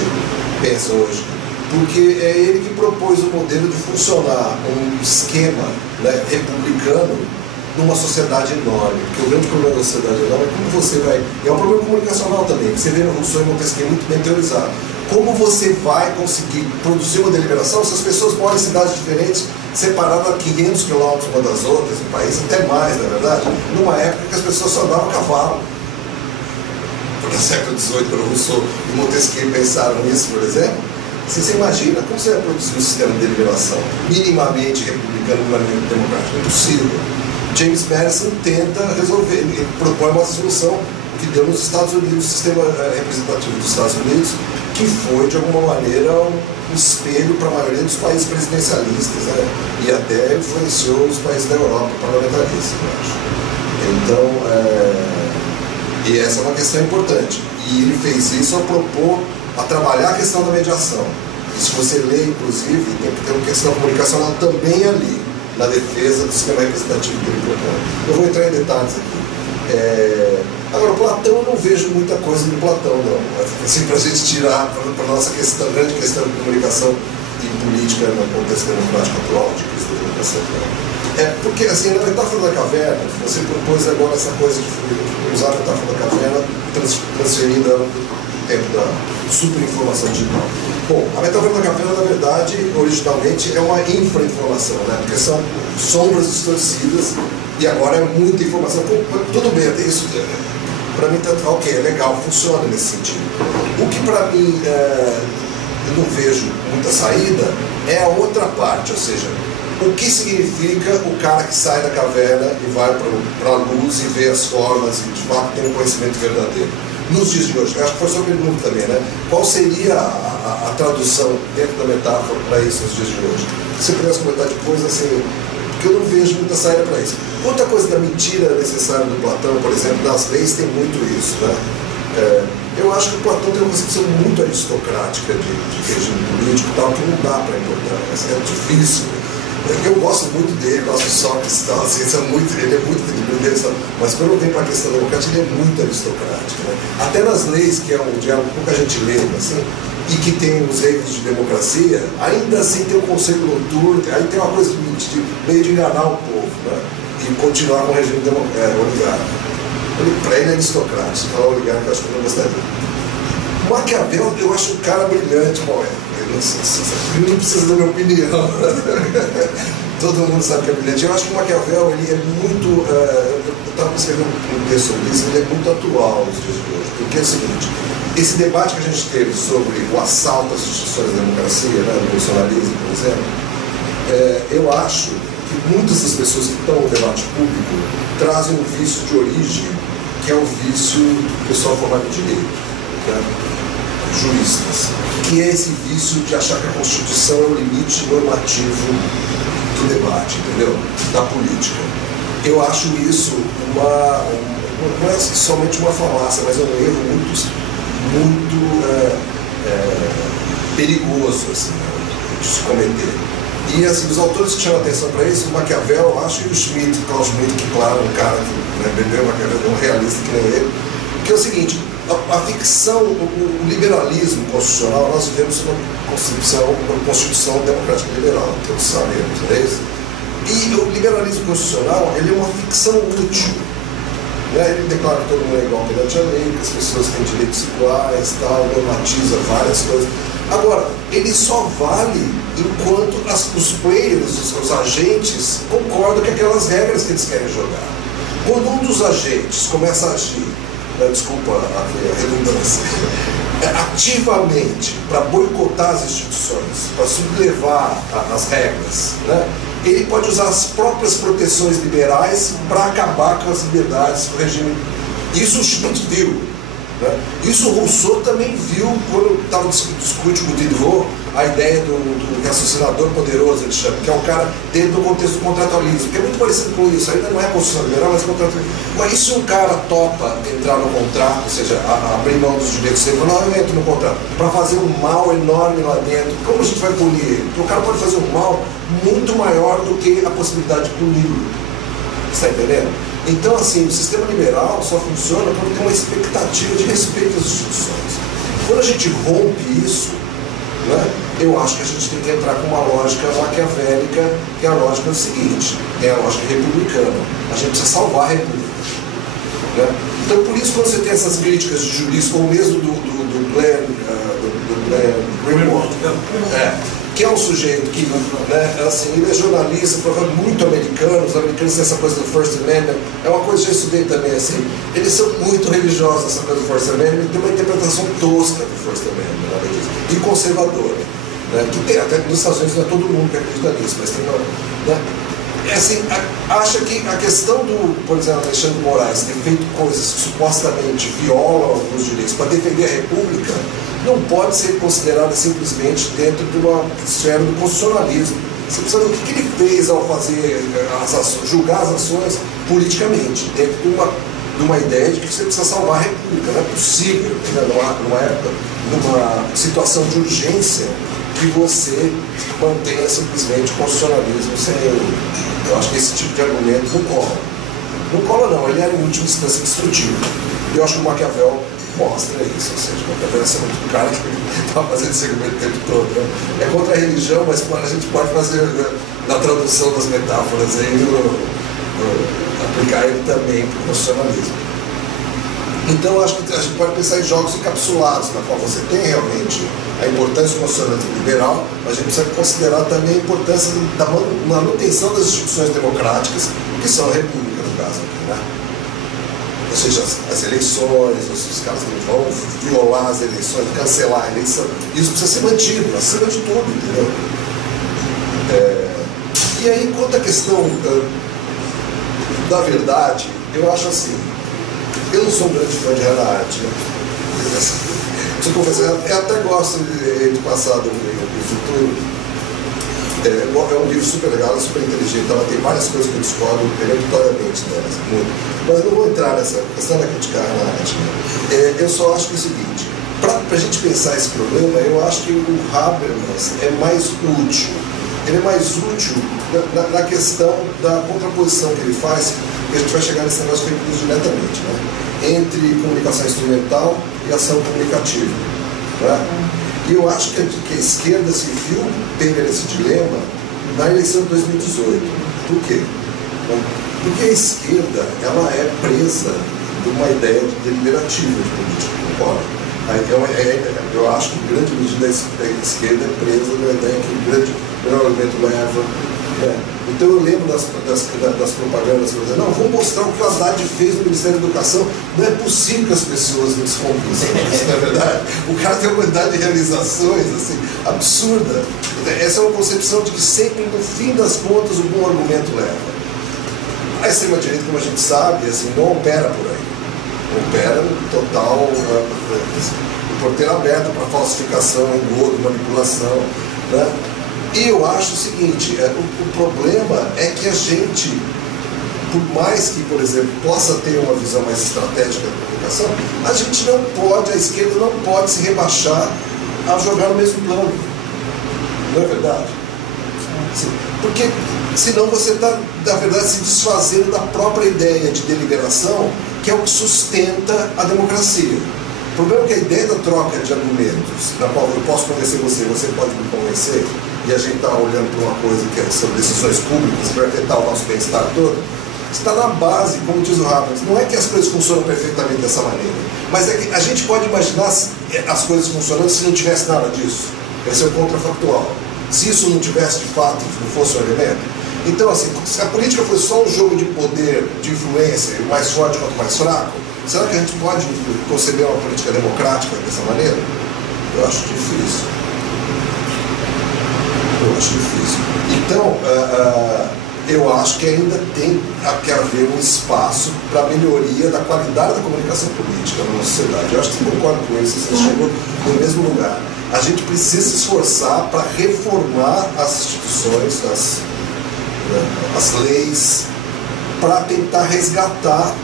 pensa hoje, porque é ele que propôs o modelo de funcionar um esquema, né, republicano numa sociedade enorme, porque o grande problema da sociedade enorme é como você vai, e é um problema comunicacional também, que você vê no Rousseau e Montesquieu muito bem teorizado, como você vai conseguir produzir uma deliberação se as pessoas moram em cidades diferentes, separadas a 500 quilômetros uma das outras, em país até mais, na verdade, numa época que as pessoas só andavam a cavalo. Porque no século XVIII, quando Rousseau e Montesquieu pensaram nisso, por exemplo, você imagina como você vai produzir um sistema de deliberação minimamente republicano e minimamente democrático? É impossível. James Madison tenta resolver, ele propõe uma solução que deu nos Estados Unidos, o sistema representativo dos Estados Unidos, que foi, de alguma maneira, um espelho para a maioria dos países presidencialistas, né? E até influenciou os países da Europa parlamentaristas, eu acho. Então, e essa é uma questão importante. E ele fez isso ao propor, a trabalhar a questão da mediação. E se você lê, inclusive, tem que ter uma questão comunicacional também ali, na defesa do sistema representativo que ele propõe. Eu vou entrar em detalhes aqui. Agora, Platão, eu não vejo muita coisa do Platão, não. Assim, para a gente tirar para a nossa questão, grande questão de comunicação e política no contexto democrático atual, de crise da democracia atual. Porque, assim, na metáfora da caverna, você propôs agora essa coisa de usar a metáfora da caverna transferida no tempo da superinformação digital. Bom, a metáfora da caverna, na verdade, originalmente é uma infra-informação, né? Porque são sombras distorcidas E agora é muita informação. Tudo bem, isso para mim tá ok, é legal, funciona nesse sentido. O que para mim eu não vejo muita saída é a outra parte, ou seja, o que significa o cara que sai da caverna e vai para a luz e vê as formas e de fato tem um conhecimento verdadeiro. Nos dias de hoje, eu acho que foi sua pergunta também, né? Qual seria a tradução dentro da metáfora para isso nos dias de hoje? Se você pudesse comentar depois, assim, porque eu não vejo muita saída para isso. Outra coisa da mentira necessária do Platão, por exemplo, das leis tem muito isso, né? Eu acho que o Platão tem uma concepção muito aristocrática de regime político, tal, que não dá para importar, é difícil. Eu gosto muito dele, gosto de Sócrates e tal, assim, ele é muito inteligente, mas quando vem para a questão democrática, ele é muito aristocrático, né? Até nas leis, que é um diálogo que pouca gente lê, assim, e que tem os erros de democracia, ainda assim tem o conselho noturno, aí tem uma coisa de meio de enganar o povo, né? E continuar com o regime oligárquico. Para ele é aristocrático, falar oligárquico, eu acho que eu não gostaria. Maquiavel, eu acho um cara brilhante, ele não precisa da minha opinião. Todo mundo sabe que é brilhante. Eu acho que o Maquiavel, ele é muito. Eu estava escrevendo um texto sobre isso, ele é muito atual nos dias de hoje. Porque é o seguinte: esse debate que a gente teve sobre o assalto às instituições da democracia, né, do bolsonarismo, por exemplo, eu acho que muitas das pessoas que estão no debate público trazem um vício de origem, que é o vício do pessoal formado em direito, né? Juristas, que é esse vício de achar que a Constituição é o limite normativo do debate, entendeu? Da política. Eu acho isso não é somente uma falácia, mas é um erro muito perigoso assim, de se cometer. E assim, os autores que chamam atenção para isso, o Maquiavel, eu acho, e o Schmitt, Carl Schmitt, que claro, um cara que bebeu Maquiavel, um realista que nem ele, que é o seguinte: a ficção, o liberalismo constitucional, nós vivemos uma Constituição democrática liberal, todos sabemos, não é isso? E o liberalismo constitucional, ele é uma ficção útil, né? Ele declara que todo mundo é igual perante a lei, que as pessoas têm direitos iguais, tal, normatiza várias coisas. Agora, ele só vale enquanto os players, os agentes, concordam com aquelas regras que eles querem jogar. Quando um dos agentes começa a agir, desculpa a redundância, ativamente para boicotar as instituições, para sublevar as regras, né? Ele pode usar as próprias proteções liberais para acabar com as liberdades do regime. Isso o Schmitt viu, né? Isso o Rousseau também viu quando estava discutindo com o Diderot a ideia do raciocinador poderoso, ele chama, que é um cara dentro do contexto do contratualismo, que é muito parecido com isso, ainda não é constitucional liberal, mas é contratualismo. Mas e se um cara topa entrar no contrato, ou seja, abrir mão dos direitos dele, não, eu entro no contrato, para fazer um mal enorme lá dentro, como a gente vai punir ele? Porque o cara pode fazer um mal muito maior do que a possibilidade de puni-lo. Está entendendo? Então, assim, o sistema liberal só funciona quando tem uma expectativa de respeito às instituições. Quando a gente rompe isso, né, eu acho que a gente tem que entrar com uma lógica maquiavélica, que é a lógica do seguinte: é a lógica republicana. A gente precisa salvar a república, né? Então, por isso, quando você tem essas críticas de juristas, ou mesmo do Glenn Greenwald, que é um sujeito que, né, assim, ele é jornalista, muito americano, os americanos têm essa coisa do First Amendment, é uma coisa que eu estudei também, assim, eles são muito religiosos nessa coisa do First Amendment, tem uma interpretação tosca do First Amendment, e conservadora, né, que tem, até nos Estados Unidos não é todo mundo que acredita nisso, mas tem, né, é assim, acha que a questão do, por exemplo, Alexandre de Moraes ter feito coisas que supostamente violam alguns direitos para defender a República, não pode ser considerada simplesmente dentro de uma esfera do constitucionalismo. Você precisa ver o que ele fez ao fazer as ações, julgar as ações politicamente, dentro de uma ideia de que você precisa salvar a República. Não é possível, numa situação de urgência, que você mantenha simplesmente o constitucionalismo sem ele. Eu acho que esse tipo de argumento não cola. Não cola não, ele é em última instância destrutivo. E eu acho que o Maquiavel mostra isso, ou seja, o Maquiavel é um cara que está fazendo esse argumento o tempo todo, né? É contra a religião, mas a gente pode fazer, né, na tradução das metáforas aí, aplicar ele também para o constitucionalismo. Então eu acho que a gente pode pensar em jogos encapsulados, na qual você tem realmente a importância do constitucionalismo liberal, mas a gente precisa considerar também a importância da manutenção das instituições democráticas, que são a República. né? Ou seja, as eleições, os caras não vão violar as eleições, cancelar a eleição. Isso precisa ser mantido, acima de tudo, entendeu? E aí, quanto à questão da verdade, eu acho assim, eu não sou um grande fã de Hannah Arendt, né? Preciso confessar, eu até gosto de Passado e Futuro. É um livro super legal, super inteligente, ela tem várias coisas que eu discordo peremptoriamente delas, muito. Mas eu não vou entrar nessa questão da criticar a Hannah Arendt. Eu só acho que é o seguinte, para a gente pensar esse problema, eu acho que o Habermas é mais útil. Ele é mais útil na questão da contraposição que ele faz, e a gente vai chegar nesse negócio que eu incluo diretamente, né? Entre comunicação instrumental e ação comunicativa. Né? E eu acho que a esquerda se viu pega nesse dilema na eleição de 2018. Por quê? Porque a esquerda ela é presa de uma ideia deliberativa de política, concorda? Eu acho que a grande medida da esquerda é presa de uma ideia que o grande argumento leva. Então eu lembro das propagandas que dizendo, não, vamos mostrar o que o Haddad fez no Ministério da Educação. Não é possível que as pessoas não se conquistem, isso não é verdade? O cara tem uma quantidade de realizações assim, absurda. Essa é uma concepção de que sempre, no fim das contas, o bom argumento leva. A extrema-direita, como a gente sabe, assim, não opera por aí. Opera no total, o porteiro aberto para falsificação, engodo, manipulação, né? E eu acho o seguinte, o problema é que a gente, por mais que, por exemplo, possa ter uma visão mais estratégica da comunicação, a gente não pode, a esquerda não pode se rebaixar a jogar no mesmo plano. Não é verdade? Porque senão você está, na verdade, se desfazendo da própria ideia de deliberação, que é o que sustenta a democracia. O problema é que a ideia da troca de argumentos, na qual eu posso convencer você, você pode me convencer, e a gente está olhando para uma coisa que são decisões públicas, que vai afetar o nosso bem-estar todo, está na base, como diz o Habermas, não é que as coisas funcionam perfeitamente dessa maneira, mas é que a gente pode imaginar as coisas funcionando se não tivesse nada disso. Esse é o contrafactual. Se isso não tivesse de fato, não fosse um elemento. Então, assim, se a política fosse só um jogo de poder, de influência, o mais forte contra o mais fraco, será que a gente pode conceber uma política democrática dessa maneira? Eu acho difícil. Então, eu acho que ainda tem que haver um espaço para melhoria da qualidade da comunicação política na nossa sociedade. Eu acho que você concorda com isso, você chegou no mesmo lugar. A gente precisa se esforçar para reformar as instituições, as leis, para tentar resgatar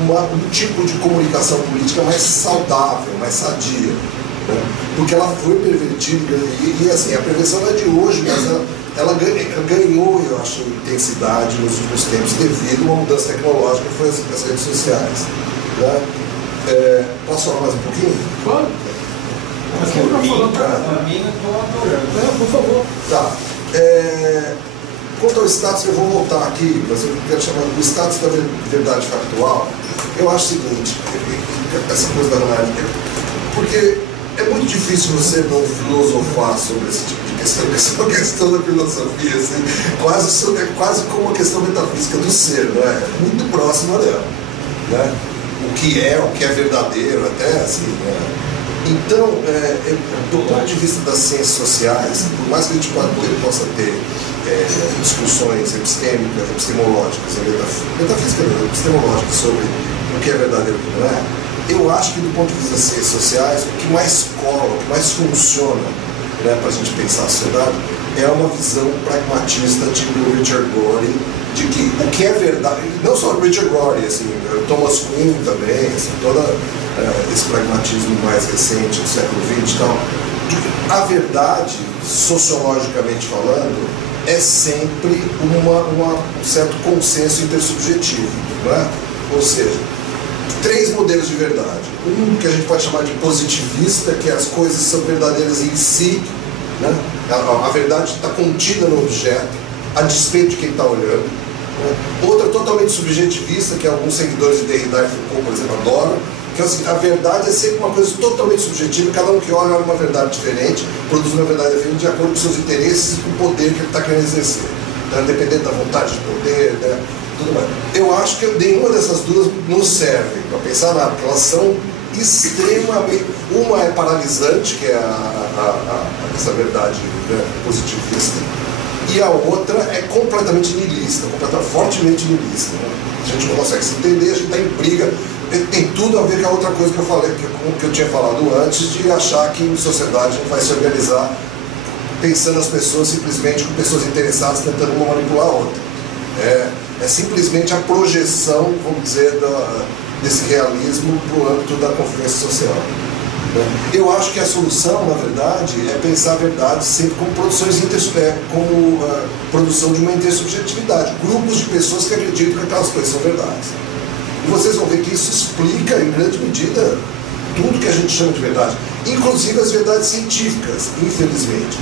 um tipo de comunicação política mais saudável, mais sadia. Porque ela foi pervertida e assim, a prevenção não é de hoje, mas ela ganhou, eu acho, intensidade nos últimos tempos devido a uma mudança tecnológica que foi as redes sociais. Né? Posso falar mais um pouquinho? Claro. Por mim, eu estou adorando. Por favor. Tá. Quanto ao status, eu vou voltar aqui, mas eu quero chamar do status da verdade factual. Eu acho o seguinte, essa coisa da Hannah Arendt, porque é muito difícil você não filosofar sobre esse tipo de questão, essa é uma questão da filosofia, assim, quase como uma questão metafísica do ser, não é? Muito próxima dela, né? O que é verdadeiro, até assim, né? Então, do ponto de vista das ciências sociais, por mais que a gente possa ter discussões epistemológicas, metafísicas, epistemológicas sobre o que é verdadeiro e o que não é, eu acho que do ponto de vista das ciências sociais, o que mais cola, o que mais funciona, né, para a gente pensar a sociedade, é uma visão pragmatista tipo Richard Rorty, de que o que é verdade, não só Richard Rorty, assim, Thomas Kuhn também, assim, todo esse pragmatismo mais recente do século XX e tal, a verdade, sociologicamente falando, é sempre um certo consenso intersubjetivo, não é? Ou seja, 3 modelos de verdade. Um que a gente pode chamar de positivista, que as coisas são verdadeiras em si, né? A verdade está contida no objeto, a despeito de quem está olhando. Né? Outra totalmente subjetivista, que alguns seguidores de Derrida e Foucault, por exemplo, adoram, que é assim, a verdade é sempre uma coisa totalmente subjetiva, cada um que olha uma verdade diferente, produz uma verdade diferente de acordo com seus interesses e com o poder que ele está querendo exercer. Então, dependendo da vontade de poder, né? tudo mais. Eu acho que nenhuma dessas duas nos serve para pensar nada, porque elas são extremamente... Uma é paralisante, que é essa verdade, né, positivista, e a outra é completamente niilista, fortemente niilista. Né? A gente não consegue se entender, a gente está em briga. Tem tudo a ver com a outra coisa que eu falei, que eu tinha falado antes, de achar que em sociedade a gente vai se organizar pensando as pessoas simplesmente com pessoas interessadas tentando uma manipular a outra. É simplesmente a projeção, vamos dizer, desse realismo para o âmbito da convivência social. Eu acho que a solução, na verdade, é pensar a verdade sempre como produção de uma intersubjetividade, grupos de pessoas que acreditam que aquelas coisas são verdades. E vocês vão ver que isso explica, em grande medida, tudo que a gente chama de verdade, inclusive as verdades científicas, infelizmente.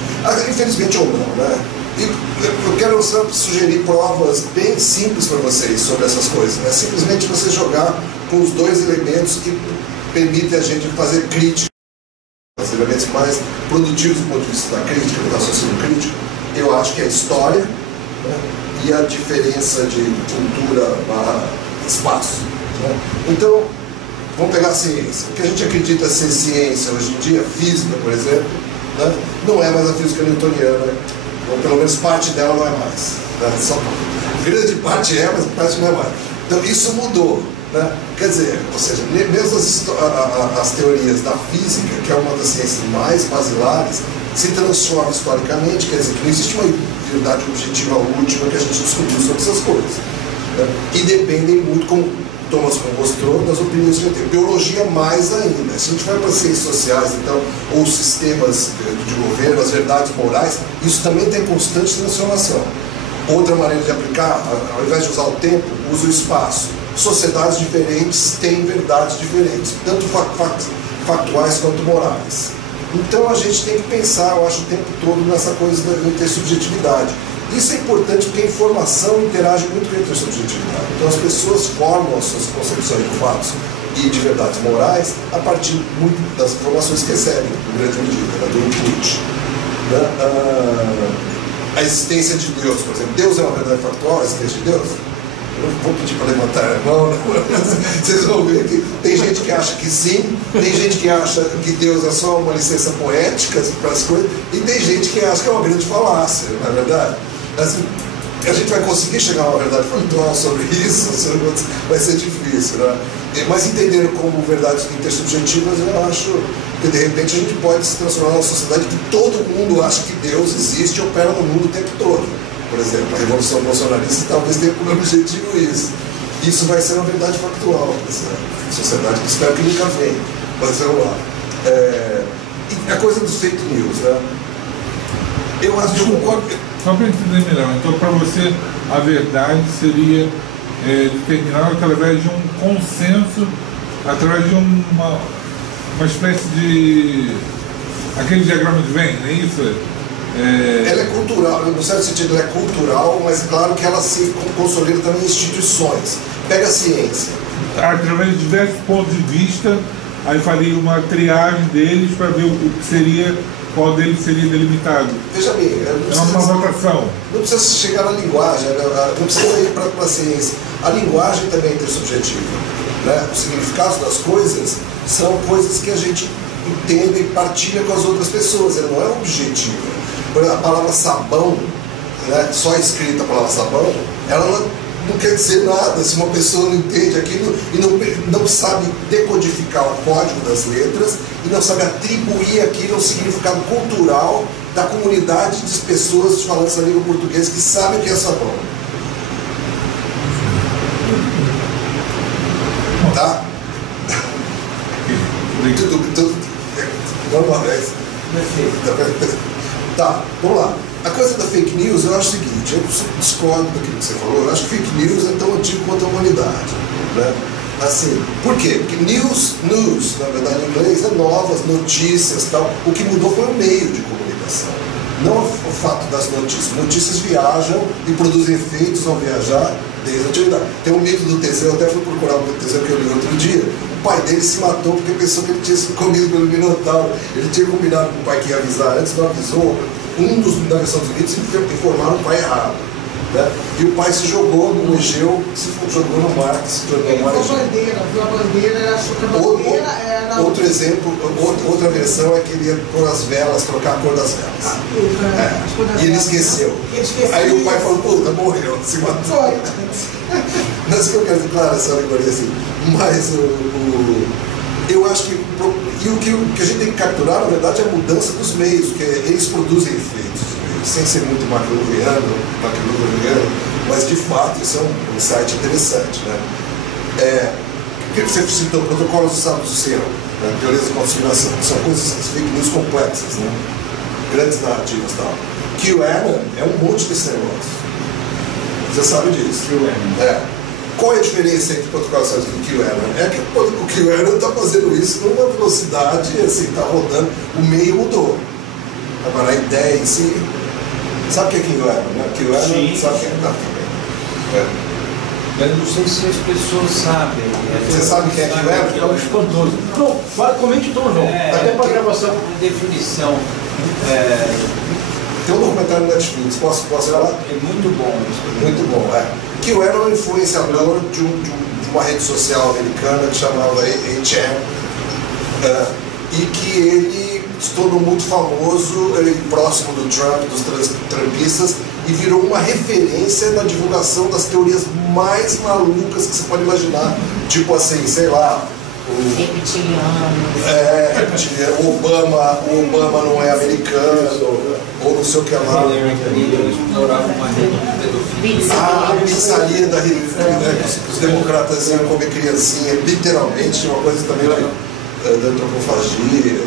Infelizmente ou não, né? E eu quero só sugerir provas bem simples para vocês sobre essas coisas. É simplesmente você jogar com os dois elementos que permitem a gente fazer crítica, os elementos mais produtivos do ponto de vista da crítica, do raciocínio crítico. Eu acho que é a história, né, e a diferença de cultura barra espaço. Né? Então, vamos pegar a ciência. O que a gente acredita ser ciência hoje em dia, física, por exemplo, né, não é mais a física newtoniana, ou pelo menos parte dela não é mais. Né? Só grande parte é, mas parte não é mais. Então, isso mudou. Né? Quer dizer, ou seja, mesmo as teorias da física, que é uma das ciências mais basilares, se transforma historicamente, quer dizer que não existe uma verdade objetiva última que a gente descobriu sobre essas coisas. Né? E dependem muito, como Thomas mostrou, das opiniões que eu tenho. Biologia mais ainda. Se a gente vai para as ciências sociais, então, ou sistemas de governo, as verdades morais, isso também tem constante transformação. Outra maneira de aplicar, ao invés de usar o tempo, usa o espaço. Sociedades diferentes têm verdades diferentes, tanto factuais quanto morais. Então a gente tem que pensar, eu acho, o tempo todo nessa coisa da intersubjetividade. Isso é importante porque a informação interage muito com a intersubjetividade. Então as pessoas formam as suas concepções de fatos e de verdades morais a partir muito das informações que recebem, em grande medida, do input. A existência de Deus, por exemplo. Deus é uma verdade factual, a existência de Deus? Eu não vou pedir para levantar a mão, não. Vocês vão ver que tem gente que acha que sim, tem gente que acha que Deus é só uma licença poética para as coisas, e tem gente que acha que é uma grande falácia, não é verdade? Assim, a gente vai conseguir chegar a uma verdade factual sobre isso, vai ser difícil, né? Mas entendendo como verdades intersubjetivas, eu acho que de repente a gente pode se transformar numa sociedade que todo mundo acha que Deus existe e opera no mundo o tempo todo. Por exemplo, a Revolução Bolsonarista talvez tenha como objetivo isso. Isso vai ser uma verdade factual nessa sociedade, que espero que nunca venha. Mas vamos lá. E a coisa dos fake news, né? Eu acho que eu concordo. Só para entender melhor, então para você a verdade seria determinada através de um consenso, através de uma espécie de... aquele diagrama de Venn, não é isso? Ela é cultural, no certo sentido ela é cultural, mas claro que ela se consolida também em instituições. Pega a ciência. Através de diversos pontos de vista, aí faria uma triagem deles para ver o que seria, qual deles seria delimitado. Veja bem, é uma votação. Não precisa chegar na linguagem, não precisa ir para a ciência. A linguagem também é intersubjetiva. Né? Os significados das coisas são coisas que a gente entende e partilha com as outras pessoas, ela não é objetiva. A palavra sabão, né, só escrita a palavra sabão, ela não quer dizer nada se uma pessoa não entende aquilo e não sabe decodificar o código das letras e não sabe atribuir aquilo ao significado cultural da comunidade de pessoas falantes da língua portuguesa que sabem o que é sabão. Tá? Tudo normal, é isso. Tá, vamos lá. A coisa da fake news, eu acho o seguinte, eu discordo daquilo que você falou, eu acho que fake news é tão antigo quanto a humanidade. Né? Assim, por quê? Porque news, na verdade em inglês, é novas, notícias e tal. O que mudou foi o meio de comunicação, não o fato das notícias. Notícias viajam e produzem efeitos ao viajar desde a antiguidade. Tem um mito do Teseu, eu até fui procurar o Teseu que eu li outro dia. O pai dele se matou porque pensou que ele tinha sido comido pelo Minotauro. Ele tinha combinado com o pai que ia avisar antes, não avisou. Um dos, na versão dos mitos, informaram o pai errado. Né? E o pai se jogou no Egeu, se jogou no mar, que se tornou Ele mar viu Egeu. a bandeira, ele achou que a bandeira era... Outro exemplo, outra versão é que ele ia pôr as velas, trocar a cor das velas. E ele esqueceu. Aí o pai falou, puta, morreu, se matou. Foi. Não é isso que eu quero dizer, claro, essa alegoria assim. Mas eu acho que o que a gente tem que capturar, na verdade, é a mudança dos meios, porque eles produzem efeitos, sem ser muito maquiavelliano, mas de fato isso é um insight interessante, né? Você citou protocolos dos sábados do Senhor, né? Teorias da conspiração, são coisas, fake news complexas, né? Grandes narrativas e tal. QAnon é um monte desse negócio. Você sabe disso? Qual é a diferença entre o protocolo dos sábados e o QAnon? É que o QAnon está fazendo isso numa velocidade, assim, está rodando, o meio mudou. Agora a ideia em si. Sabe o que é QAnon, né? QAnon, sabe o que é? Não, também. Eu não sei se as pessoas sabem. Você sabe o que é QAnon? É um espantoso. Não, comente então, João. Até para gravação. Uma definição. Tem um documentário no Netflix, posso falar? É muito bom isso. Muito bom, QAnon é um influenciador de uma rede social americana que chamava 8chan, e que ele se tornou muito famoso, próximo do Trump, dos trumpistas, e virou uma referência na divulgação das teorias mais malucas que você pode imaginar. Tipo assim, sei lá, o Obama não é americano, ou não sei o que lá. A pizzaria da Hillary, né, que os democratas iam comer criancinha, literalmente, uma coisa também da antropofagia.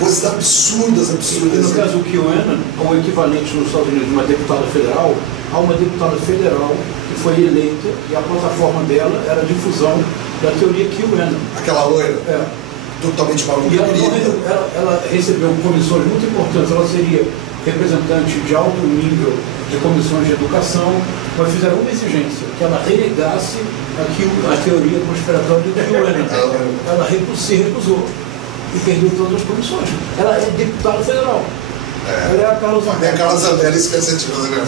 Coisas absurdas. E no caso, o QAnon, como equivalente nos Estados Unidos de uma deputada federal, há uma deputada federal que foi eleita e a plataforma dela era a difusão da teoria QAnon. Aquela loira? Totalmente maluca. E ela recebeu comissões muito importantes, ela seria representante de alto nível de comissões de educação, mas fizeram uma exigência, que ela renegasse a teoria conspiratória do QAnon. Ela se recusou e perdeu todas as comissões. Ela é deputada federal. Ela é a Carla Zambelli. É a Carla Zambelli, esquece de fazer minha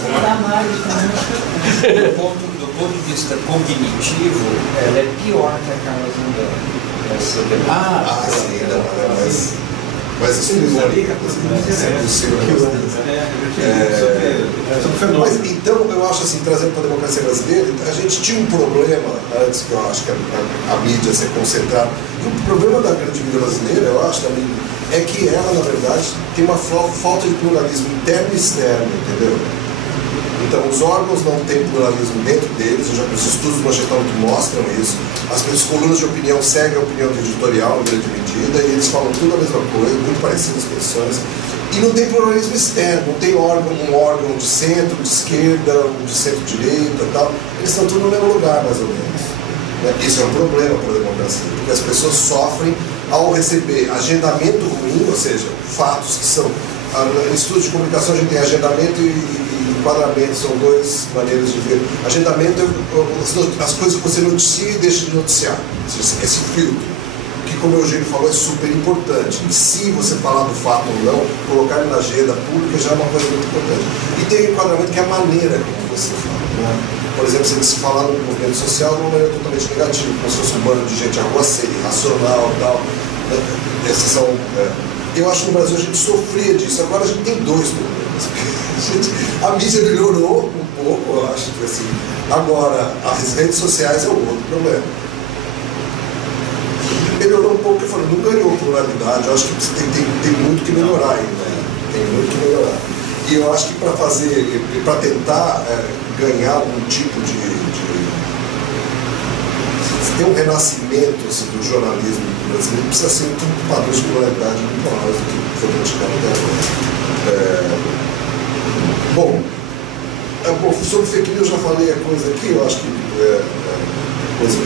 Do ponto de vista cognitivo, ela é pior que a Carla Zambelli. Sim, mas isso não é possível. Mas então, eu acho assim, trazendo para a democracia brasileira, a gente tinha um problema antes, que eu acho que a mídia se concentrar. E o problema da grande mídia brasileira, eu acho, também, é que ela, na verdade, tem uma falta de pluralismo interno e externo, entendeu? Então, os órgãos não têm pluralismo dentro deles, os estudos do Manchetal que mostram isso. As colunas de opinião seguem a opinião do editorial, em grande medida, e eles falam tudo a mesma coisa, muito parecidas as posições. E não tem pluralismo externo, não tem um órgão de centro, de esquerda, de centro-direita e tal. Eles estão tudo no mesmo lugar, mais ou menos. Isso é um problema para a democracia, porque as pessoas sofrem ao receber agendamento ruim, ou seja, fatos que são... Em estudos de comunicação a gente tem agendamento e enquadramento, são duas maneiras de ver. Agendamento é as coisas que você noticia e deixa de noticiar, esse filtro, que, como o Eugênio falou, é super importante. E se você falar do fato ou não, colocar ele na agenda pública já é uma coisa muito importante. E tem o enquadramento, que é a maneira como você fala, né? Por exemplo, se falar no movimento social de uma maneira totalmente negativa, como se fosse um bando de gente arruaceira, irracional e tal. Esses são... Eu acho que no Brasil a gente sofria disso. Agora a gente tem dois problemas. A mídia melhorou um pouco, eu acho que assim. Agora, as redes sociais é o outro problema. Melhorou um pouco, porque eu falei, não ganhou pluralidade. Eu acho que tem muito que melhorar ainda. Tem muito que melhorar. E eu acho que para tentar ganhar algum tipo de ter um renascimento assim, do jornalismo brasileiro, precisa ser um padrão de pluralidade muito maior do que foi praticado até agora. Bom, sobre fake news eu já falei a coisa aqui, eu acho que coisa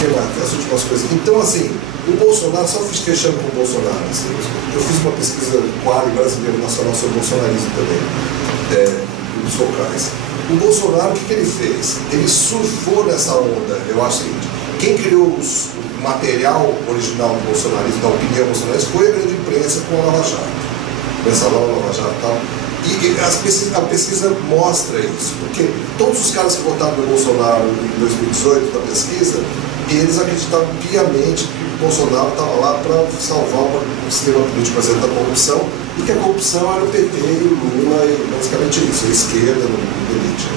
que as últimas coisas. Então, assim, o Bolsonaro, só fiz queixando com o Bolsonaro. Assim, eu fiz uma pesquisa Quali brasileiro nacional sobre bolsonarismo também, dos locais. O Bolsonaro, o que ele fez? Ele surfou nessa onda. Eu acho o seguinte: quem criou o material original do bolsonarismo, da opinião bolsonarista, foi a grande imprensa com a Lava Jato. Mensalão, Lava Jato e tal. E a pesquisa mostra isso, porque todos os caras que votaram no Bolsonaro em 2018 na pesquisa, eles acreditavam piamente que o Bolsonaro estava lá para salvar o sistema político brasileiro da corrupção, e que a corrupção era o PT e o Lula, e basicamente isso, a esquerda no elite.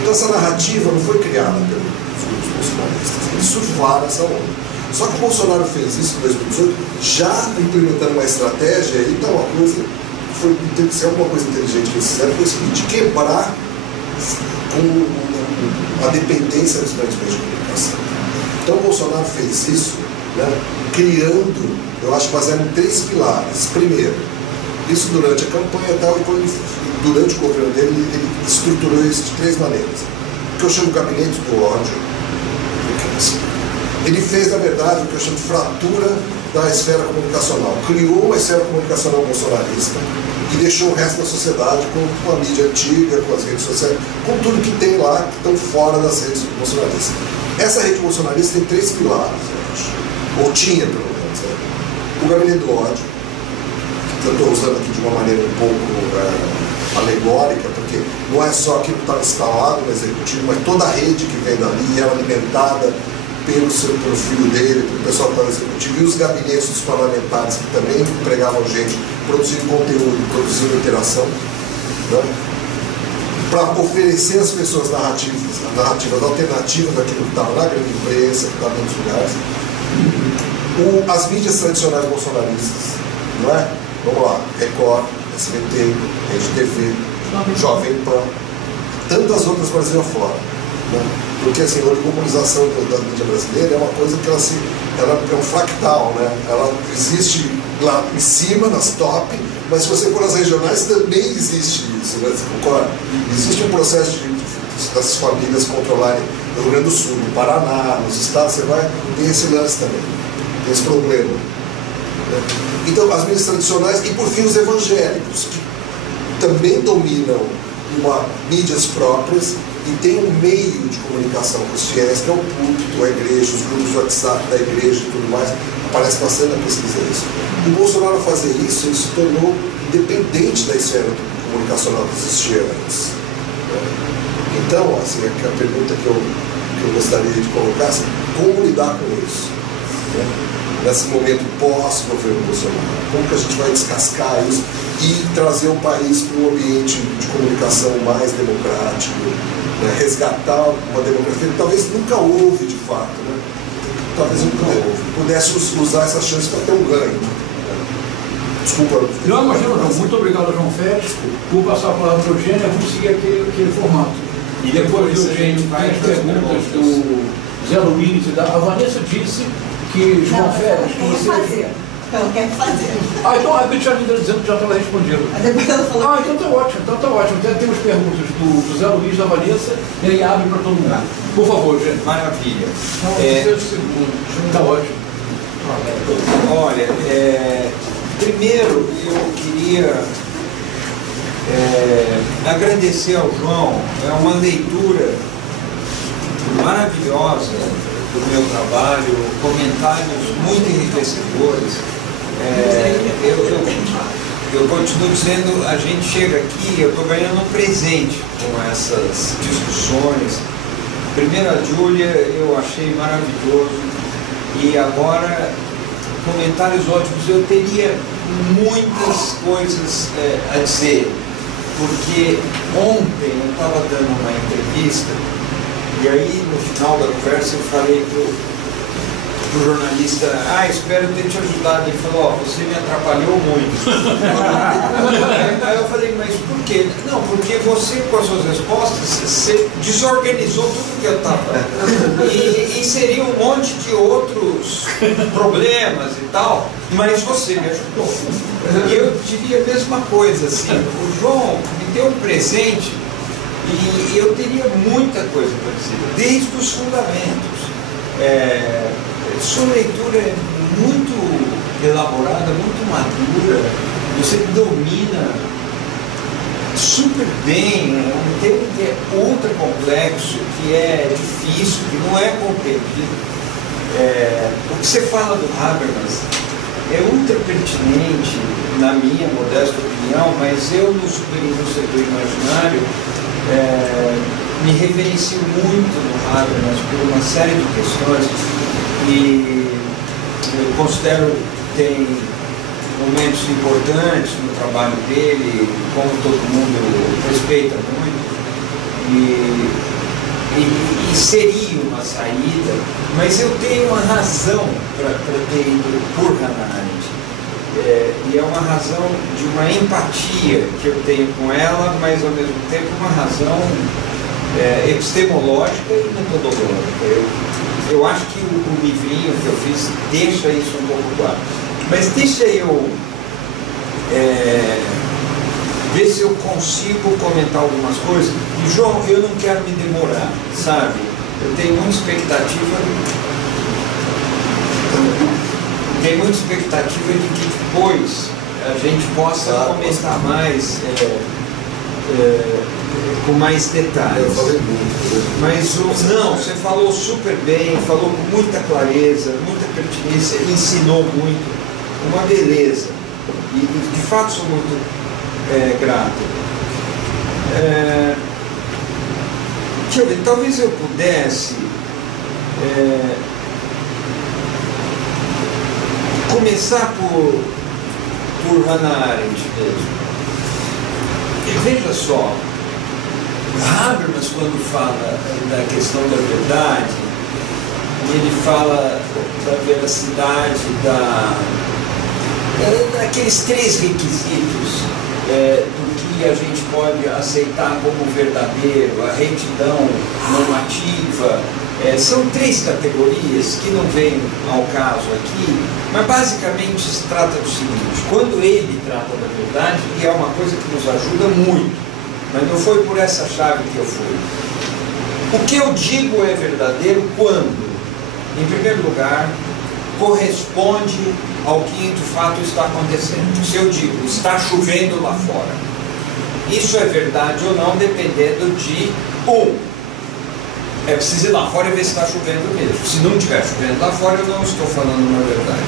Então essa narrativa não foi criada pelos grupos bolsonaristas, eles surfaram essa onda. Só que o Bolsonaro fez isso em 2018, já implementando uma estratégia, e então uma coisa, se alguma coisa inteligente que eles fizeram, foi o seguinte: quebrar com a dependência dos grandes meios de comunicação. Então o Bolsonaro fez isso, né, criando, eu acho, baseado em 3 pilares. Primeiro, isso durante a campanha e tal, e durante o governo dele, ele estruturou isso de 3 maneiras. O que eu chamo de gabinete do ódio. Ele fez, na verdade, o que eu chamo de fratura da esfera comunicacional. Criou uma esfera comunicacional bolsonarista e deixou o resto da sociedade com a mídia antiga, com as redes sociais, com tudo que tem lá, que estão fora das redes bolsonaristas. Essa rede bolsonarista tem 3 pilares, eu acho. Ou tinha, pelo menos. Né? O gabinete do ódio, que eu estou usando aqui de uma maneira um pouco alegórica, porque não é só aquilo que está instalado no executivo, mas toda a rede que vem dali é alimentada pelo filho dele, pelo pessoal que está no executivo, e os gabinetes dos parlamentares que também empregavam gente produzindo conteúdo, produzindo interação, né? Para oferecer às pessoas narrativas alternativas daquilo que estava na grande imprensa, que estava em outros lugares. As mídias tradicionais bolsonaristas, não é? Vamos lá, Record, SBT, Rede TV, Jovem Pan, tantas outras Brasil afora. Né? Porque assim, a oligopolização da mídia brasileira é uma coisa que ela é um fractal, né? Ela existe lá em cima, nas top, mas se você for nas regionais também existe isso, né? Você concorda? Existe um processo das famílias controlarem no Rio Grande do Sul, no Paraná, nos estados, você vai, tem esse lance também, tem esse problema. Né? Então, as mídias tradicionais e, por fim, os evangélicos, que também dominam mídias próprias e tem um meio de comunicação com os fiéis, que é o púlpito, a igreja, os grupos de WhatsApp da igreja e tudo mais. Aparece bastante na pesquisa isso. O Bolsonaro, ao fazer isso, ele se tornou independente da esfera comunicacional que existia antes. Então, assim, a pergunta que eu gostaria de colocar é como lidar com isso? Nesse momento pós-governo Bolsonaro. Como que a gente vai descascar isso e trazer o país para um ambiente de comunicação mais democrático, né? Resgatar uma democracia que talvez nunca houve de fato, né? Talvez nunca houve. Pudesse usar essa chance para ter um ganho. Desculpa. Não, imagina não. Muito obrigado, João Félix. Vou passar a palavra para o Eugênio e vamos seguir aquele formato. E depois do Eugênio, tem perguntas do Zé Luiz e a Vanessa disse que João Félix... Eu quero fazer. Então a Betty já me dizendo que já estava respondendo. Então está ótimo, Temos perguntas do Zé Luiz, da Vanessa, e aí abre para todo mundo. Por favor, gente. Maravilha. Está ótimo. Olha, primeiro eu queria agradecer ao João, é uma leitura maravilhosa do meu trabalho, comentários muito enriquecedores. Eu continuo dizendo, a gente chega aqui, eu estou ganhando um presente com essas discussões. Primeiro a Júlia, eu achei maravilhoso, e agora comentários ótimos. Eu teria muitas coisas a dizer, porque ontem eu estava dando uma entrevista, e aí no final da conversa eu falei pro jornalista, espero ter te ajudado. Ele falou, você me atrapalhou muito. Aí eu falei, mas por quê? Não, porque você, com as suas respostas, você desorganizou tudo que eu estava e inseriu um monte de outros problemas e tal, mas você me ajudou. E eu diria a mesma coisa, assim, o João me deu um presente e eu teria muita coisa para dizer, desde os fundamentos. Sua leitura é muito elaborada, muito madura, você domina super bem um tema que é ultra complexo, que é difícil, que não é compreendido. O que você fala do Habermas é ultra pertinente, na minha modesta opinião, mas eu no Superindústria do Imaginário me referencio muito no Habermas por uma série de questões e eu considero que tem momentos importantes no trabalho dele, como todo mundo respeita muito, e seria uma saída, mas eu tenho uma razão para ter ido por Hannah Arendt. E é uma razão de uma empatia que eu tenho com ela, mas ao mesmo tempo uma razão epistemológica e metodológica. Eu acho que o livrinho que eu fiz deixa isso um pouco claro. Mas deixa eu ver se eu consigo comentar algumas coisas. E, João, eu não quero me demorar, sabe? Eu tenho muita expectativa. De que depois a gente possa comentar mais, com mais detalhes. Eu falei muito. Mas não, você falou super bem, falou com muita clareza, muita pertinência, ensinou muito, uma beleza. E de fato sou muito grato. Deixa eu ver, talvez eu pudesse começar por Hannah Arendt mesmo. E veja só, Habermas, quando fala da questão da verdade, ele fala da veracidade, daqueles três requisitos do que a gente pode aceitar como verdadeiro, a retidão normativa. São três categorias que não vêm ao caso aqui, mas basicamente se trata do seguinte: quando ele trata da verdade, e é uma coisa que nos ajuda muito, mas não foi por essa chave que eu fui. O que eu digo é verdadeiro quando, em primeiro lugar, corresponde ao que de fato está acontecendo. Se eu digo, está chovendo lá fora, isso é verdade ou não, dependendo de é preciso ir lá fora e ver se está chovendo mesmo. Se não estiver chovendo lá fora, eu não estou falando uma verdade.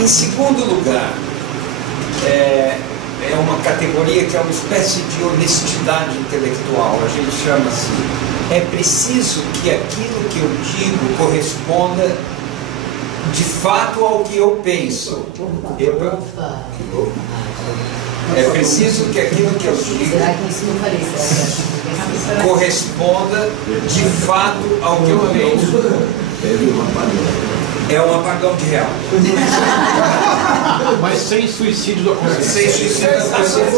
Em segundo lugar, é uma categoria que é uma espécie de honestidade intelectual, a gente chama assim. É preciso que aquilo que eu digo corresponda de fato ao que eu penso. É preciso que aquilo que eu digo corresponda de fato ao que eu penso. É um apagão de real. Mas sem suicídio da consciência. Sem suicídio da consciência.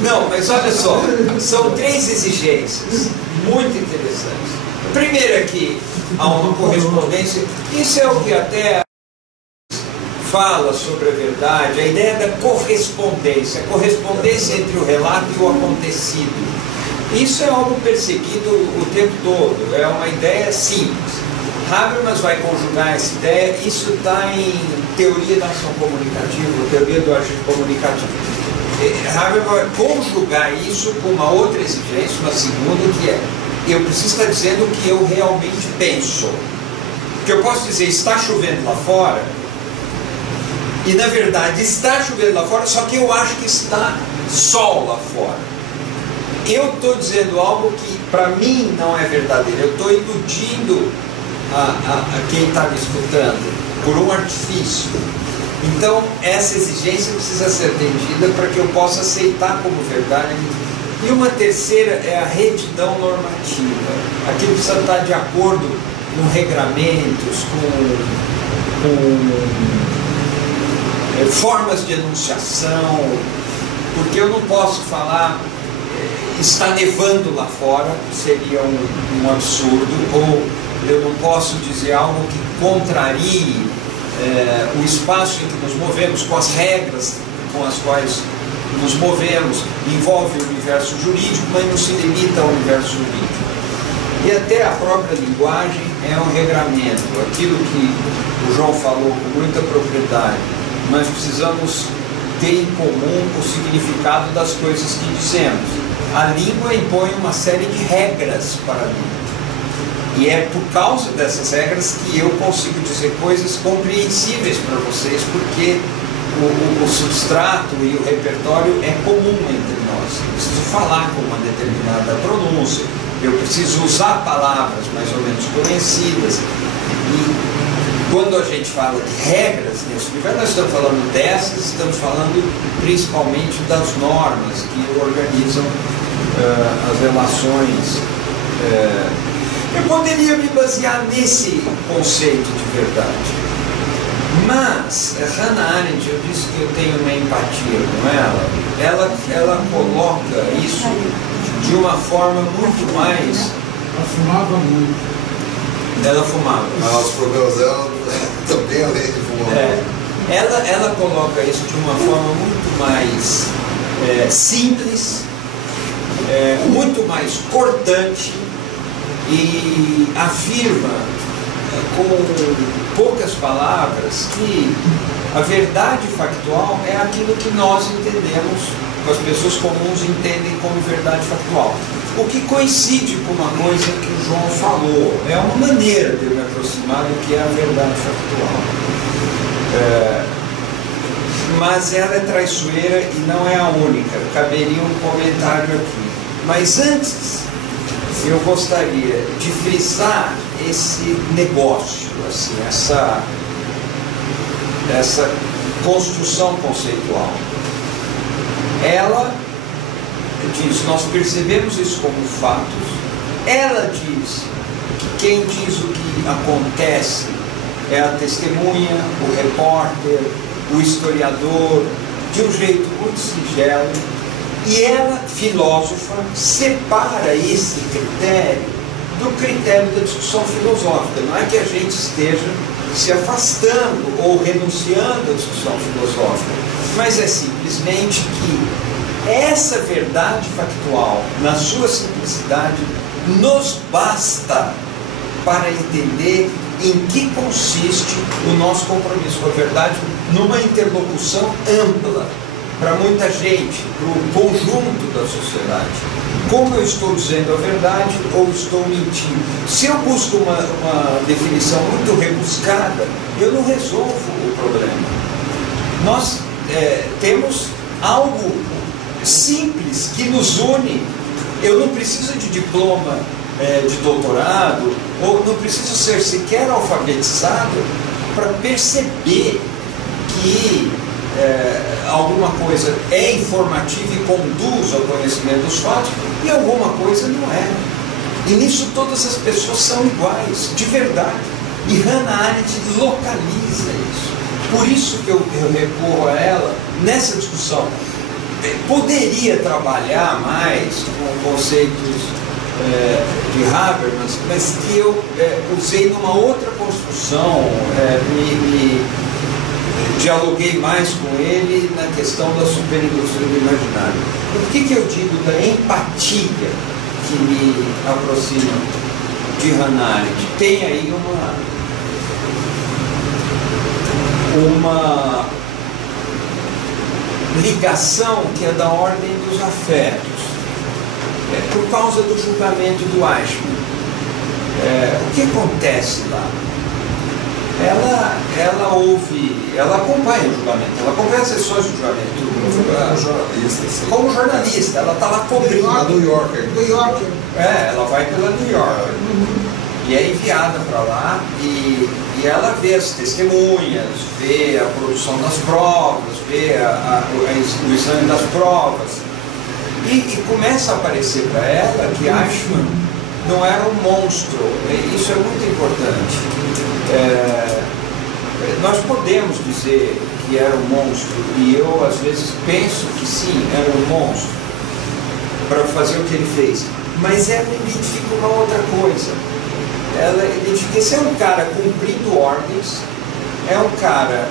Não, mas olha só, são três exigências muito interessantes. Primeiro é que há uma correspondência, isso é o que até fala sobre a verdade, a ideia da correspondência, a correspondência entre o relato e o acontecido. Isso é algo perseguido o tempo todo, é uma ideia simples. Habermas vai conjugar essa ideia, isso está em teoria da ação comunicativa, teoria do agir comunicativo. Habermas vai conjugar isso com uma outra exigência, uma segunda, que é: eu preciso estar dizendo o que eu realmente penso. Porque eu posso dizer, está chovendo lá fora, e na verdade está chovendo lá fora, só que eu acho que está sol lá fora. Eu estou dizendo algo que para mim não é verdadeiro, eu estou iludindo a quem está me escutando por um artifício. Então essa exigência precisa ser atendida para que eu possa aceitar como verdade. E uma terceira é a retidão normativa. Aquilo precisa estar de acordo com regramentos, com formas de enunciação, porque eu não posso falar está nevando lá fora, seria um absurdo, ou eu não posso dizer algo que contrarie o espaço em que nos movemos, com as regras com as quais nos movemos, envolve o universo jurídico, mas não se limita ao universo jurídico. E até a própria linguagem é um regramento, aquilo que o João falou com muita propriedade. Nós precisamos ter em comum o significado das coisas que dizemos. A língua impõe uma série de regras para mim. E é por causa dessas regras que eu consigo dizer coisas compreensíveis para vocês, porque o substrato e o repertório é comum entre nós. Eu preciso falar com uma determinada pronúncia, eu preciso usar palavras mais ou menos conhecidas. E quando a gente fala de regras nesse universo, nós estamos falando dessas, estamos falando principalmente das normas que organizam as relações. Eu poderia me basear nesse conceito de verdade, mas Hannah Arendt, eu disse que eu tenho uma empatia com ela coloca isso de uma forma muito mais... Ela fumava muito. Ela fumava. Mas os problemas dela também, além de fumar. Ela coloca isso de uma forma muito mais simples, muito mais cortante, e afirma com poucas palavras que a verdade factual é aquilo que nós entendemos, que as pessoas comuns entendem como verdade factual. O que coincide com uma coisa que o João falou, é uma maneira de eu me aproximar do que é a verdade factual. Mas ela é traiçoeira e não é a única, caberia um comentário aqui. Mas antes, eu gostaria de frisar esse negócio, assim, essa construção conceitual. Ela diz, nós percebemos isso como fatos. Ela diz que quem diz o que acontece é a testemunha, o repórter, o historiador, de um jeito muito singelo. E ela, filósofa, separa esse critério do critério da discussão filosófica. Não é que a gente esteja se afastando ou renunciando à discussão filosófica, mas é simplesmente que essa verdade factual, na sua simplicidade, nos basta para entender em que consiste o nosso compromisso com a verdade numa interlocução ampla, para muita gente, para o conjunto da sociedade. Como eu estou dizendo a verdade ou estou mentindo? Se eu busco uma definição muito rebuscada, eu não resolvo o problema. Nós temos algo simples que nos une. Eu não preciso de diploma de doutorado, ou não preciso ser sequer alfabetizado para perceber que alguma coisa é informativa e conduz ao conhecimento dos fatos, e alguma coisa não é. E nisso todas as pessoas são iguais, de verdade. E Hannah Arendt localiza isso. Por isso que eu recorro a ela nessa discussão. Poderia trabalhar mais com conceitos de Habermas, mas que eu usei numa outra construção, dialoguei mais com ele na questão da superindústria do imaginário. O que eu digo da empatia que me aproxima de Hannah Arendt? Tem aí uma ligação que é da ordem dos afetos, por causa do julgamento do Eichmann. O que acontece lá? Ela acompanha o julgamento, ela acompanha as sessões do julgamento. Como jornalista, ela está lá cobrindo. New York. Ela vai pela New York. E é enviada para lá e ela vê as testemunhas, vê a produção das provas, vê o exame das provas. E começa a aparecer para ela que Eichmann não era um monstro. Isso é muito importante. Nós podemos dizer que era um monstro, e eu às vezes penso que sim, era um monstro para fazer o que ele fez, mas ela identifica uma outra coisa. Ela identifica que esse é um cara cumprindo ordens, é um cara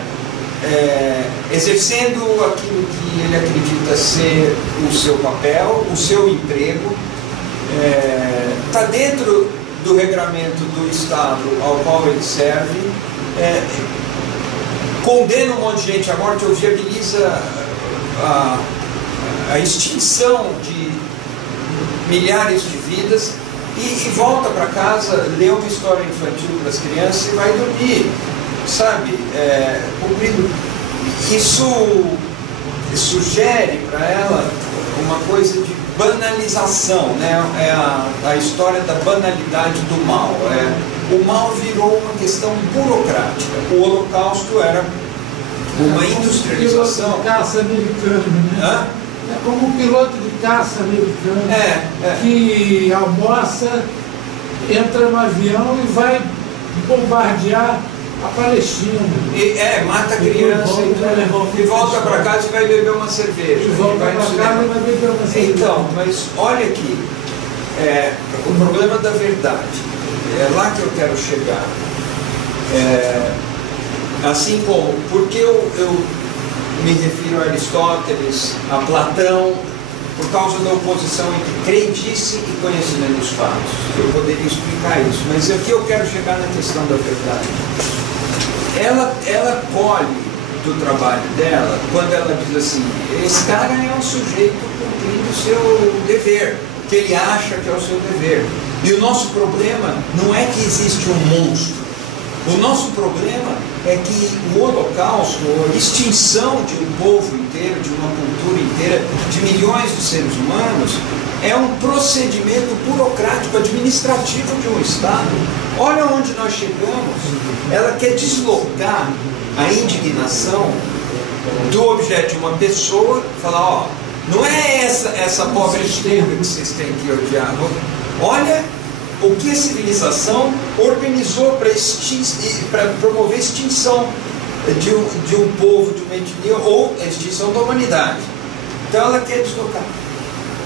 exercendo aquilo que ele acredita ser o seu papel, o seu emprego, está dentro do regramento do Estado ao qual ele serve, condena um monte de gente à morte, ou viabiliza a extinção de milhares de vidas, e volta para casa, lê uma história infantil para as crianças e vai dormir, sabe? Cumprindo. Isso sugere para ela uma coisa de banalização, né? É a história da banalidade do mal. O mal virou uma questão burocrática. O Holocausto era uma industrialização. Piloto de caça americano, né? Hã? É como um piloto de caça americano que almoça, entra no avião e vai bombardear a Palestina. Mata a criança e volta para casa e vai beber uma cerveja. E volta para casa e vai beber uma cerveja. Então, mas olha aqui, o problema da verdade, é lá que eu quero chegar. Assim como, porque eu me refiro a Aristóteles, a Platão, por causa da oposição entre crendice e conhecimento dos fatos. Eu poderia explicar isso, mas aqui eu quero chegar na questão da verdade. Ela colhe do trabalho dela quando ela diz assim: esse cara é um sujeito cumprindo o seu dever, que ele acha que é o seu dever. E o nosso problema não é que existe um monstro. O nosso problema é que o Holocausto, a extinção de um povo inteiro, de uma cultura inteira, de milhões de seres humanos, é um procedimento burocrático, administrativo de um Estado. Olha onde nós chegamos. Ela quer deslocar a indignação do objeto de uma pessoa, falar, ó, não é essa pobre estrutura que vocês têm que odiar. Olha o que a civilização organizou para promover a extinção de um povo, de uma etnia, ou a extinção da humanidade. Então ela quer deslocar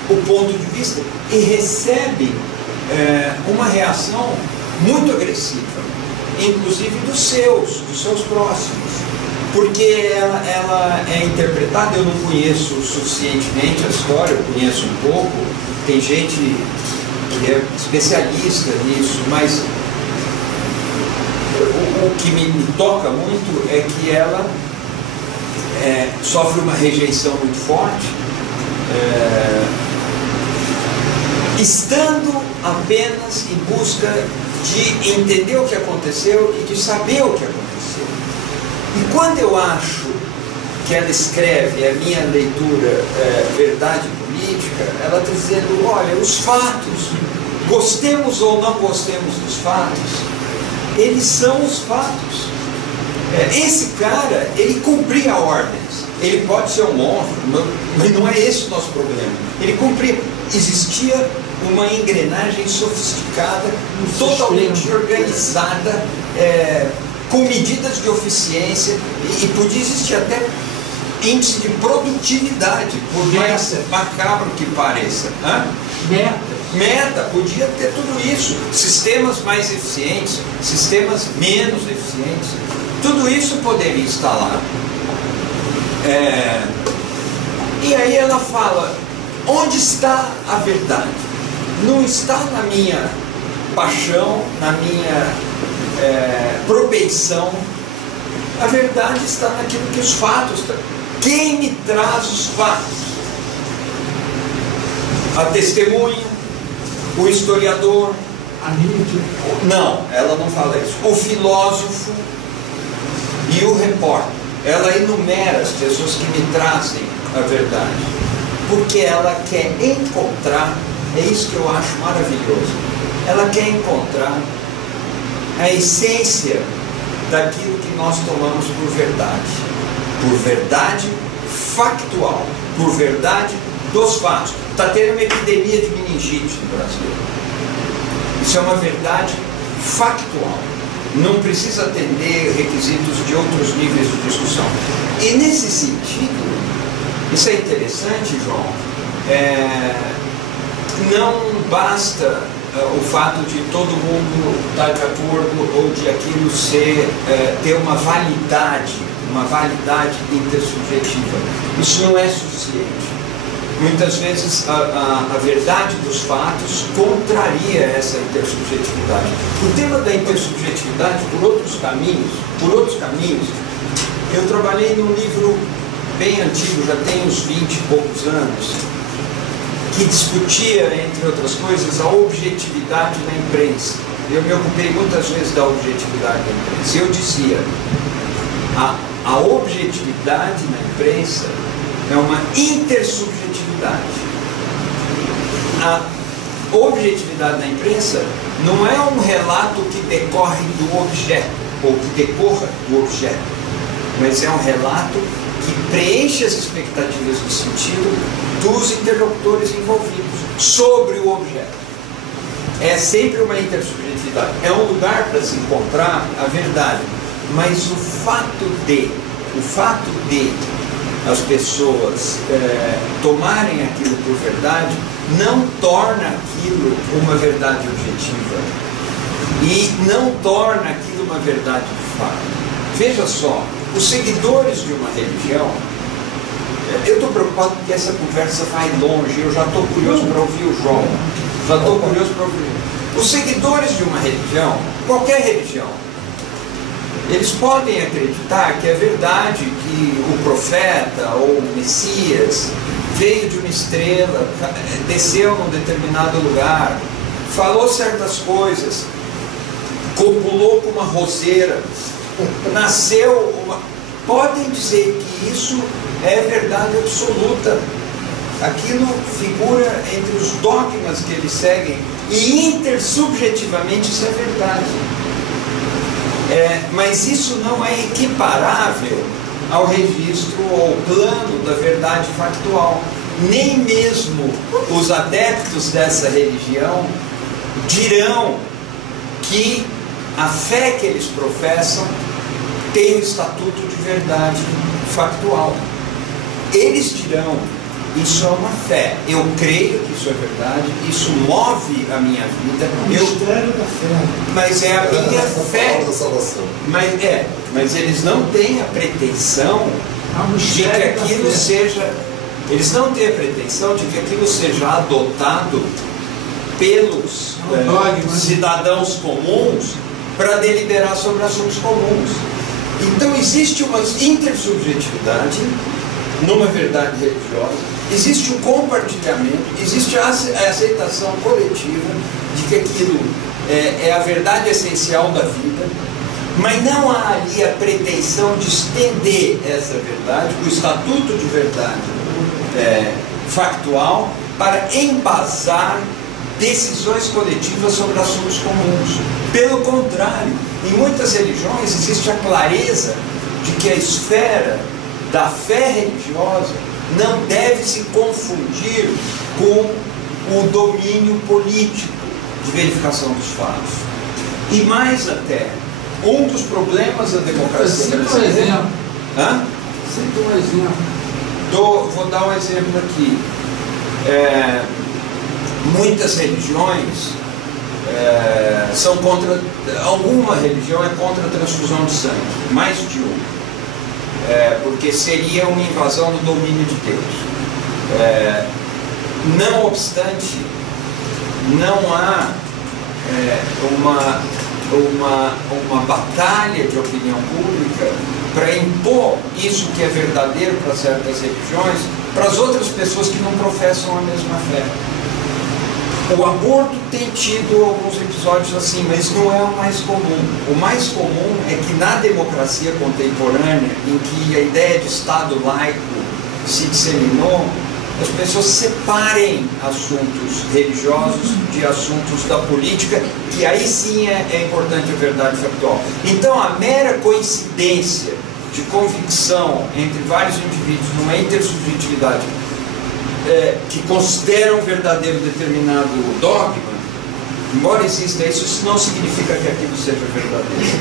o ponto de vista e recebe uma reação muito agressiva, inclusive dos seus próximos, porque ela é interpretada. Eu não conheço suficientemente a história, eu conheço um pouco, tem gente que é especialista nisso, mas o que me toca muito é que ela sofre uma rejeição muito forte, estando apenas em busca de entender o que aconteceu e de saber o que aconteceu. E quando eu acho que ela escreve, a minha leitura, verdade política, ela está dizendo, olha, os fatos, gostemos ou não gostemos dos fatos, eles são os fatos. Esse cara, ele cumpria ordens. Ele pode ser um monstro, mas não é esse o nosso problema. Ele cumpria. Existia uma engrenagem sofisticada, totalmente organizada, com medidas de eficiência, e podia existir até índice de produtividade, por mais macabro que pareça. Meta, podia ter tudo isso. Sistemas mais eficientes, sistemas menos eficientes, tudo isso poderia estar lá. E aí ela fala, onde está a verdade? Não está na minha paixão, na minha propensão. A verdade está naquilo que os fatos estão. Quem me traz os fatos? A testemunha, o historiador, a mídia. Não, ela não fala isso. O filósofo e o repórter. Ela enumera as pessoas que me trazem a verdade, porque ela quer encontrar, é isso que eu acho maravilhoso, ela quer encontrar a essência daquilo que nós tomamos por verdade factual, por verdade dos fatos. Está tendo uma epidemia de meningite no Brasil. Isso é uma verdade factual. Não precisa atender requisitos de outros níveis de discussão. E nesse sentido, isso é interessante, João, não basta o fato de todo mundo estar de acordo ou de aquilo ter uma validade intersubjetiva. Isso não é suficiente. Muitas vezes a verdade dos fatos contraria essa intersubjetividade. O tema da intersubjetividade, por outros caminhos, eu trabalhei num livro bem antigo, já tem uns 20 e poucos anos, que discutia, entre outras coisas, a objetividade na imprensa. Eu me ocupei muitas vezes da objetividade da imprensa. Eu dizia, a objetividade na imprensa é uma intersubjetividade. A objetividade na imprensa não é um relato que decorre do objeto, ou que decorra do objeto, mas é um relato que preenche as expectativas do sentido dos interlocutores envolvidos sobre o objeto. É sempre uma intersubjetividade. É um lugar para se encontrar a verdade, mas o fato de as pessoas tomarem aquilo por verdade não torna aquilo uma verdade objetiva e não torna aquilo uma verdade de fato. Veja só, os seguidores de uma religião, eu estou preocupado porque essa conversa vai longe, eu já estou curioso para ouvir o João, Os seguidores de uma religião, qualquer religião, eles podem acreditar que é verdade que o profeta ou o Messias veio de uma estrela, desceu num determinado lugar, falou certas coisas, copulou com uma roseira, nasceu uma... Podem dizer que isso é verdade absoluta. Aquilo figura entre os dogmas que eles seguem e intersubjetivamente isso é verdade. Mas isso não é equiparável ao registro ou ao plano da verdade factual. Nem mesmo os adeptos dessa religião dirão que a fé que eles professam tem o estatuto de verdade factual. Eles dirão, isso é uma fé, eu creio que isso é verdade, isso move a minha vida. Mistério da fé. Mas é a minha fé. Mas eles não têm a pretensão de que aquilo seja. Eles não têm a pretensão de que aquilo seja adotado pelos cidadãos comuns para deliberar sobre assuntos comuns. Então existe uma intersubjetividade numa verdade religiosa, existe um compartilhamento, existe a aceitação coletiva de que aquilo é a verdade essencial da vida, mas não há ali a pretensão de estender essa verdade, o estatuto de verdade factual, para embasar decisões coletivas sobre assuntos comuns. Pelo contrário, em muitas religiões existe a clareza de que a esfera da fé religiosa não deve se confundir com o domínio político de verificação dos fatos. E mais até, um dos problemas da democracia brasileira... Cita um exemplo. Vou dar um exemplo aqui. Muitas religiões são contra... Alguma religião é contra a transfusão de sangue, mais de uma. Porque seria uma invasão do domínio de Deus. Não obstante, não há uma batalha de opinião pública para impor isso que é verdadeiro para certas religiões para as outras pessoas que não professam a mesma fé. O aborto tem tido alguns episódios assim, mas não é o mais comum. O mais comum é que na democracia contemporânea, em que a ideia de Estado laico se disseminou, as pessoas separem assuntos religiosos de assuntos da política, que aí sim é importante a verdade factual. Então a mera coincidência de convicção entre vários indivíduos numa intersubjetividade que consideram verdadeiro determinado dogma, embora exista isso não significa que aquilo seja verdadeiro.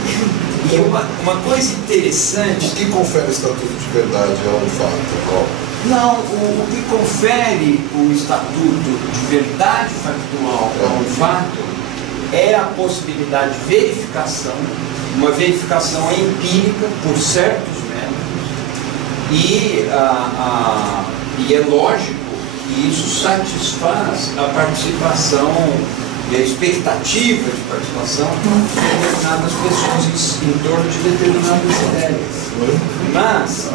E uma coisa interessante... O que confere o estatuto de verdade é um fato? Não, o que confere o estatuto de verdade factual a um fato é a possibilidade de verificação, uma verificação empírica por certos métodos, e é lógico que isso satisfaz a participação e a expectativa de participação de determinadas pessoas em torno de determinadas ideias. Mas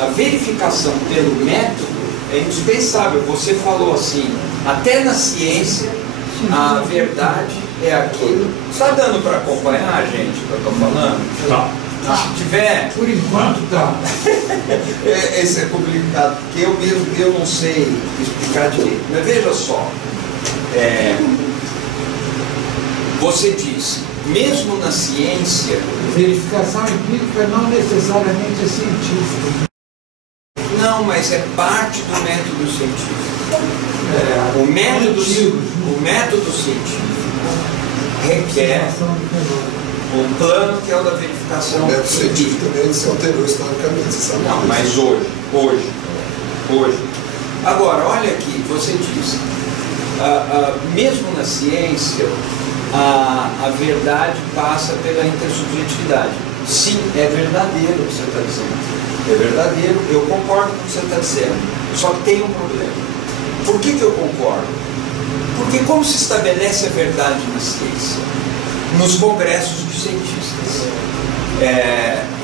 a verificação pelo método é indispensável. Você falou assim, até na ciência, a verdade é aquilo. Está dando para acompanhar, gente, o que eu estou falando? Tá. Se tiver... Por enquanto tá. Esse é complicado, porque eu mesmo eu não sei explicar direito. Mas veja só, você disse, mesmo na ciência... Verificação empírica não necessariamente é científica. Não, mas é parte do método científico. O método científico requer um plano que é o da verificação. O método científico também se alterou historicamente, você sabe? Não, mas hoje. Agora, olha aqui, você disse, mesmo na ciência, a verdade passa pela intersubjetividade. Sim, é verdadeiro o que você está dizendo. É verdadeiro, eu concordo com o que você está dizendo. Só que tem um problema. Por que eu concordo? Porque como se estabelece a verdade na ciência? Nos congressos de cientistas.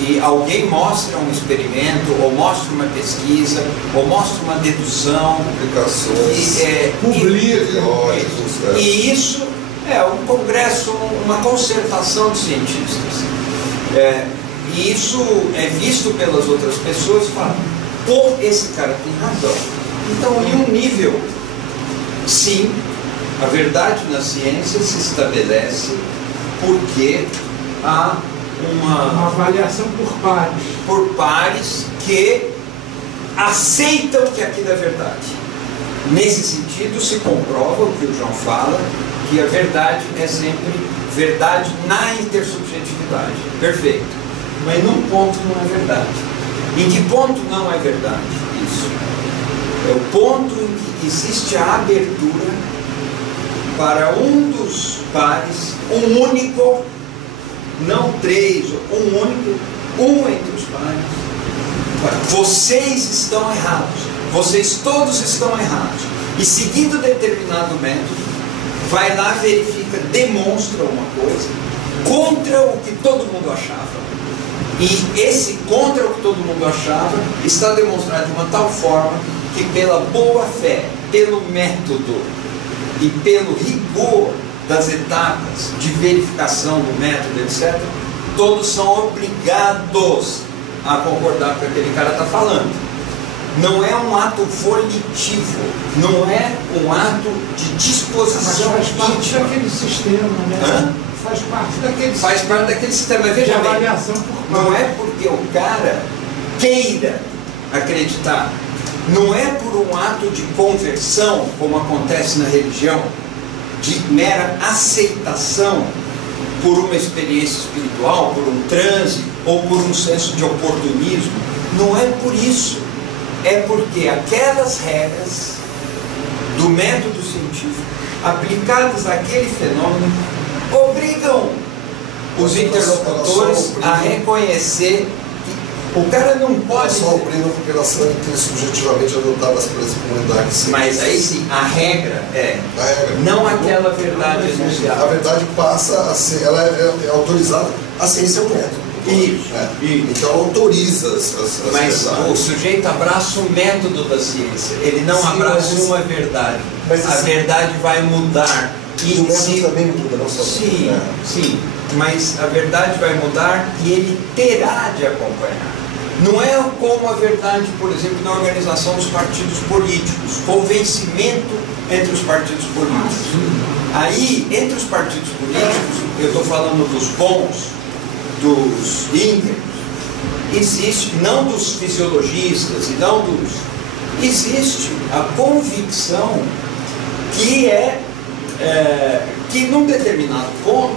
E alguém mostra um experimento, ou mostra uma pesquisa, ou mostra uma dedução, publicações, publica. E isso é um congresso, uma concertação de cientistas. E isso é visto pelas outras pessoas e falam, pô, esse cara tem razão. Então, em um nível, sim, a verdade na ciência se estabelece porque há uma avaliação por pares que aceitam que aquilo é verdade. Nesse sentido, se comprova o que o João fala, que a verdade é sempre verdade na intersubjetividade. Perfeito. Mas num ponto não é verdade. Em que ponto não é verdade? Isso. É o ponto em que existe a abertura para um dos pares, um único, não três, um único, um entre os pares. Vocês estão errados. Vocês todos estão errados. E seguindo determinado método, vai lá, verifica, demonstra uma coisa contra o que todo mundo achava. E esse contra o que todo mundo achava está demonstrado de uma tal forma que pela boa fé, pelo método e pelo rigor das etapas de verificação do método, etc., todos são obrigados a concordar com o que aquele cara está falando. Não é um ato volitivo, não é um ato de disposição íntima. Daquele sistema, né? Faz parte daquele sistema. Mas veja bem, avaliação não é porque o cara queira acreditar, não é por um ato de conversão, como acontece na religião, de mera aceitação por uma experiência espiritual, por um transe ou por um senso de oportunismo. Não é por isso. É porque aquelas regras do método científico aplicadas àquele fenômeno obrigam os interlocutores a reconhecer que o cara não pode... Só obrigam porque elas são intersubjetivamente adotadas pelas comunidades. Mas aí sim, a regra é não aquela verdade enunciada. A verdade passa a ser, ela é autorizada, a ciência é um método. Isso. Então autoriza as mas verdades. O sujeito abraça o método da ciência, ele não abraça uma verdade. Mas a verdade vai mudar. E o método também muda, não só Sim, mas a verdade vai mudar e ele terá de acompanhar. Não é como a verdade, por exemplo, na organização dos partidos políticos, convencimento entre os partidos políticos. Aí, entre os partidos políticos, eu estou falando dos bons, dos íntegros, existe, não dos fisiologistas e não dos... existe a convicção que que num determinado ponto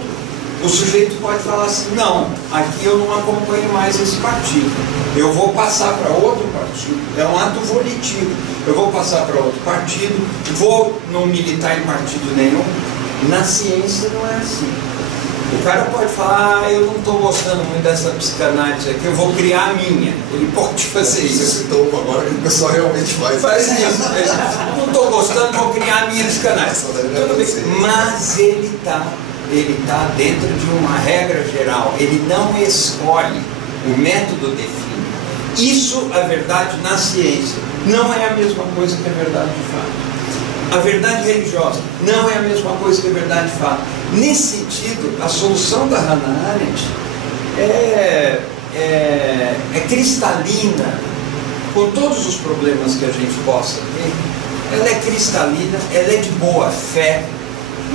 o sujeito pode falar assim, não, aqui eu não acompanho mais esse partido, eu vou passar para outro partido, é um ato volitivo, eu vou passar para outro partido, vou não militar em partido nenhum. Na ciência não é assim. O cara pode falar, eu não estou gostando muito dessa psicanálise aqui, eu vou criar a minha. Ele pode fazer isso. Então agora que o pessoal realmente faz isso. Não estou gostando, vou criar a minha psicanálise. Tudo bem. Mas ele está dentro de uma regra geral. Ele não escolhe, o método define. Isso é verdade na ciência. Não é a mesma coisa que a verdade de fato. A verdade religiosa não é a mesma coisa que a verdade de fato. Nesse sentido, a solução da Hannah Arendt é cristalina, com todos os problemas que a gente possa ter. Ela é cristalina, ela é de boa fé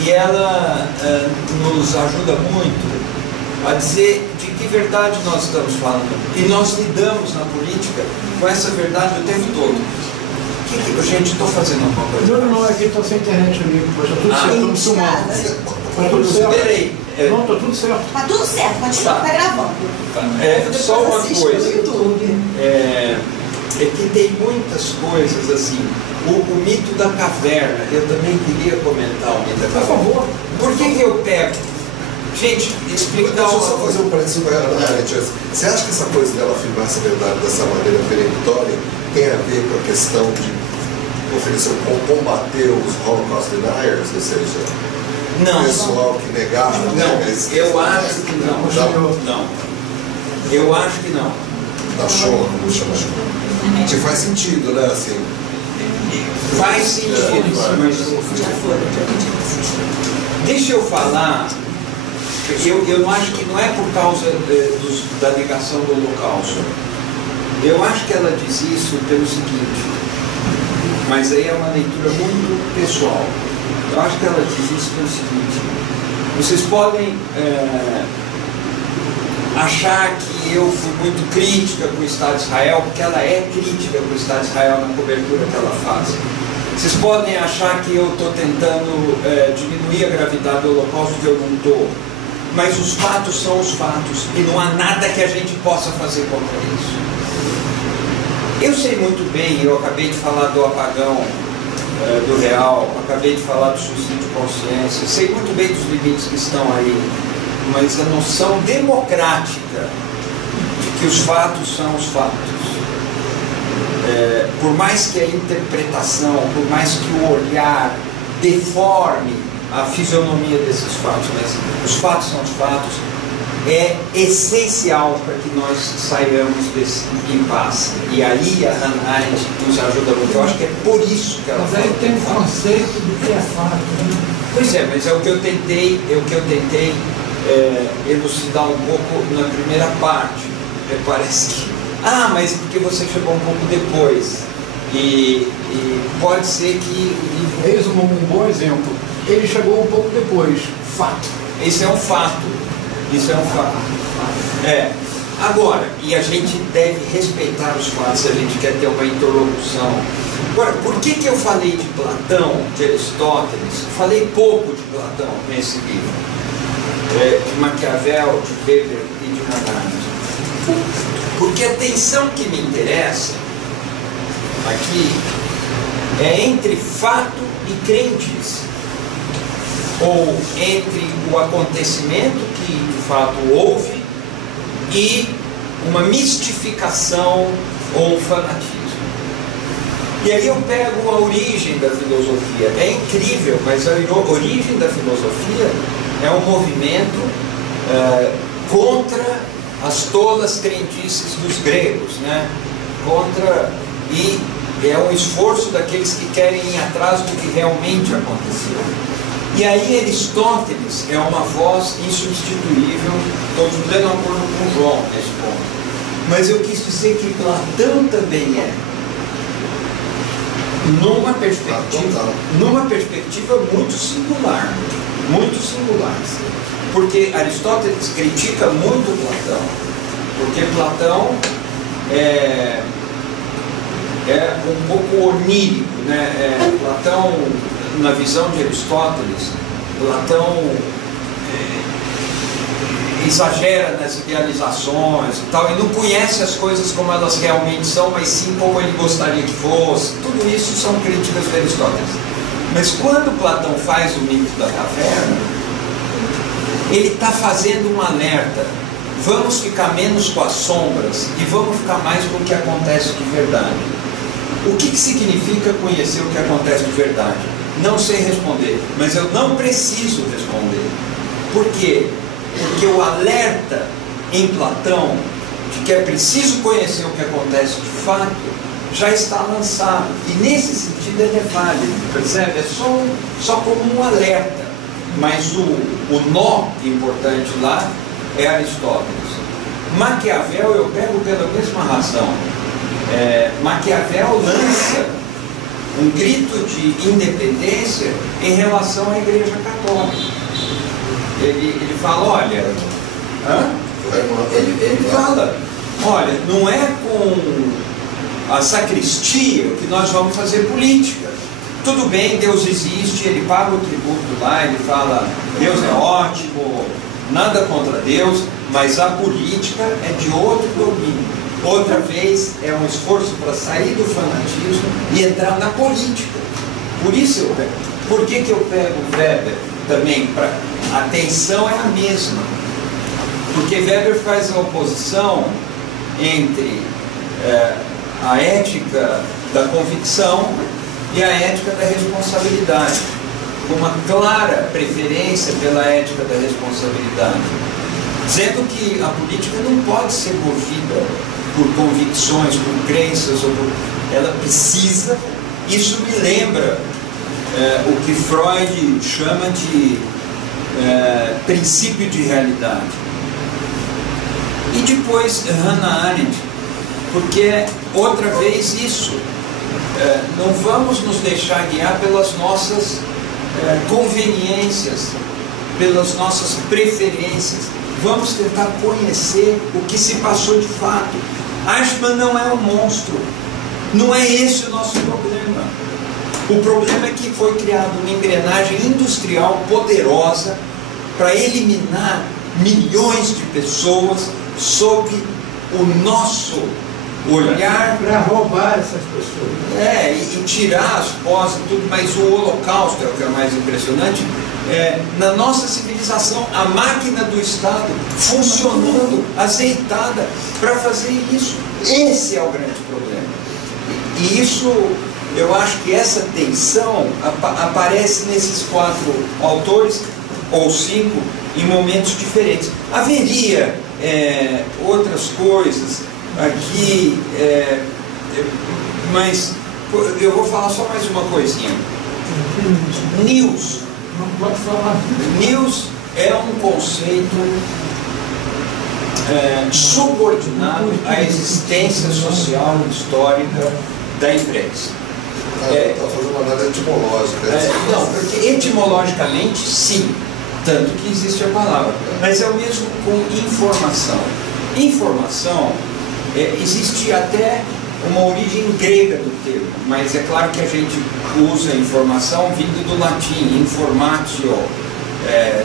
e ela nos ajuda muito a dizer de que verdade nós estamos falando. E nós lidamos na política com essa verdade o tempo todo. Gente, estou fazendo alguma coisa? Não, é que estou sem internet amigo. Mas está tudo certo, estamos filmando. Está tudo certo. Peraí. Não, está tudo certo. Está tudo certo, continua, está gravando. Só uma coisa. YouTube. É que tem muitas coisas assim. O mito da caverna, eu também queria comentar o mito da caverna. Por favor. Por que eu pego? Gente, explicar. Deixa eu só fazer um parênteses com a Hannah Arendt. Você acha que essa coisa dela afirmar essa verdade dessa maneira peremptória tem a ver com a questão de oferecer, combater os Holocaust deniers, ou seja, não, o pessoal que negava? Não, eu acho que não. Eu acho que não. Da Shoah, como chama Shoah? Que faz sentido, né? Assim. Faz sentido, deixa eu falar. Eu não acho que não é por causa da negação do Holocausto. Eu acho que ela diz isso pelo seguinte, mas aí é uma leitura muito pessoal. Eu acho que ela diz isso pelo seguinte: vocês podem achar que eu fui muito crítica com o Estado de Israel, porque ela é crítica com o Estado de Israel na cobertura que ela faz. Vocês podem achar que eu estou tentando diminuir a gravidade do Holocausto, que eu não estou. Mas os fatos são os fatos e não há nada que a gente possa fazer contra isso. Eu sei muito bem, eu acabei de falar do apagão do real, acabei de falar do suicídio de consciência, sei muito bem dos limites que estão aí, mas a noção democrática de que os fatos são os fatos, por mais que a interpretação, por mais que o olhar deforme a fisionomia desses fatos, mas os fatos são os fatos, é essencial para que nós saiamos desse impasse. E aí a Hannah Arendt nos ajuda muito. Eu acho que é por isso que ela fala. Mas aí tem um conceito do que é fato, né? Pois é, mas é o que eu tentei, elucidar um pouco na primeira parte. Parece que... mas porque você chegou um pouco depois. E pode ser que... Eis um bom exemplo. Ele chegou um pouco depois. Fato. Isso é um fato. Isso é um fato. Agora, e a gente deve respeitar os fatos se a gente quer ter uma interlocução. Agora, por que eu falei de Platão, de Aristóteles? Falei pouco de Platão nesse livro. De Maquiavel, de Weber e de Hannah Arendt. Porque a tensão que me interessa aqui é entre fato e crendice, ou entre o acontecimento que de fato houve e uma mistificação ou um fanatismo. E aí eu pego a origem da filosofia. É incrível, mas a origem da filosofia é um movimento contra as tolas crendices dos gregos, né? E é um esforço daqueles que querem ir atrás do que realmente aconteceu. E aí Aristóteles é uma voz insubstituível. Estou de pleno acordo com o João nesse ponto. Mas eu quis dizer que Platão também é. Numa perspectiva muito singular. Muito singular. Porque Aristóteles critica muito Platão. Porque Platão é um pouco onírico, né? Platão, na visão de Aristóteles, Platão exagera nas idealizações e tal, e não conhece as coisas como elas realmente são, mas sim como ele gostaria que fosse. Tudo isso são críticas de Aristóteles. Mas quando Platão faz o mito da caverna, ele está fazendo um alerta. Vamos ficar menos com as sombras e vamos ficar mais com o que acontece de verdade. O que significa conhecer o que acontece de verdade? Não sei responder, mas eu não preciso responder. Por quê? Porque o alerta em Platão de que é preciso conhecer o que acontece de fato, já está lançado. E nesse sentido ele é válido, percebe? É só como um alerta. Mas o nó importante lá é Aristóteles. Maquiavel eu pego pela mesma razão. Maquiavel lança um grito de independência em relação à Igreja Católica. Ele fala, olha... Ele fala, olha, não é com a sacristia que nós vamos fazer política. Tudo bem, Deus existe, ele paga o tributo lá, ele fala, Deus é ótimo, nada contra Deus, mas a política é de outro domínio. Outra vez é um esforço para sair do fanatismo e entrar na política. Por isso eu pego. Por que eu pego Weber também? A tensão é a mesma. Porque Weber faz a oposição entre a ética da convicção e a ética da responsabilidade, com uma clara preferência pela ética da responsabilidade, dizendo que a política não pode ser movida por convicções, por crenças, ela precisa. Isso me lembra o que Freud chama de princípio de realidade. E depois Hannah Arendt, porque outra vez isso, não vamos nos deixar guiar pelas nossas conveniências, pelas nossas preferências, vamos tentar conhecer o que se passou de fato. Eichmann não é um monstro, não é esse o nosso problema. O problema é que foi criada uma engrenagem industrial poderosa para eliminar milhões de pessoas sob o nosso olhar, para roubar essas pessoas. E tirar as posses e tudo, mas o Holocausto é o que é mais impressionante. Na nossa civilização, a máquina do Estado funcionando, azeitada para fazer isso. Esse é o grande problema. E isso, eu acho que essa tensão aparece nesses 4 autores, ou 5, em momentos diferentes. Haveria outras coisas aqui, mas eu vou falar só mais uma coisinha. News. Não pode falar. News é um conceito subordinado à existência social histórica da imprensa. Está fazendo uma análise etimológica. Não, porque etimologicamente sim, tanto que existe a palavra, mas é o mesmo com informação. Informação, existe até uma origem grega do termo, mas é claro que a gente usa informação vindo do latim, informatio,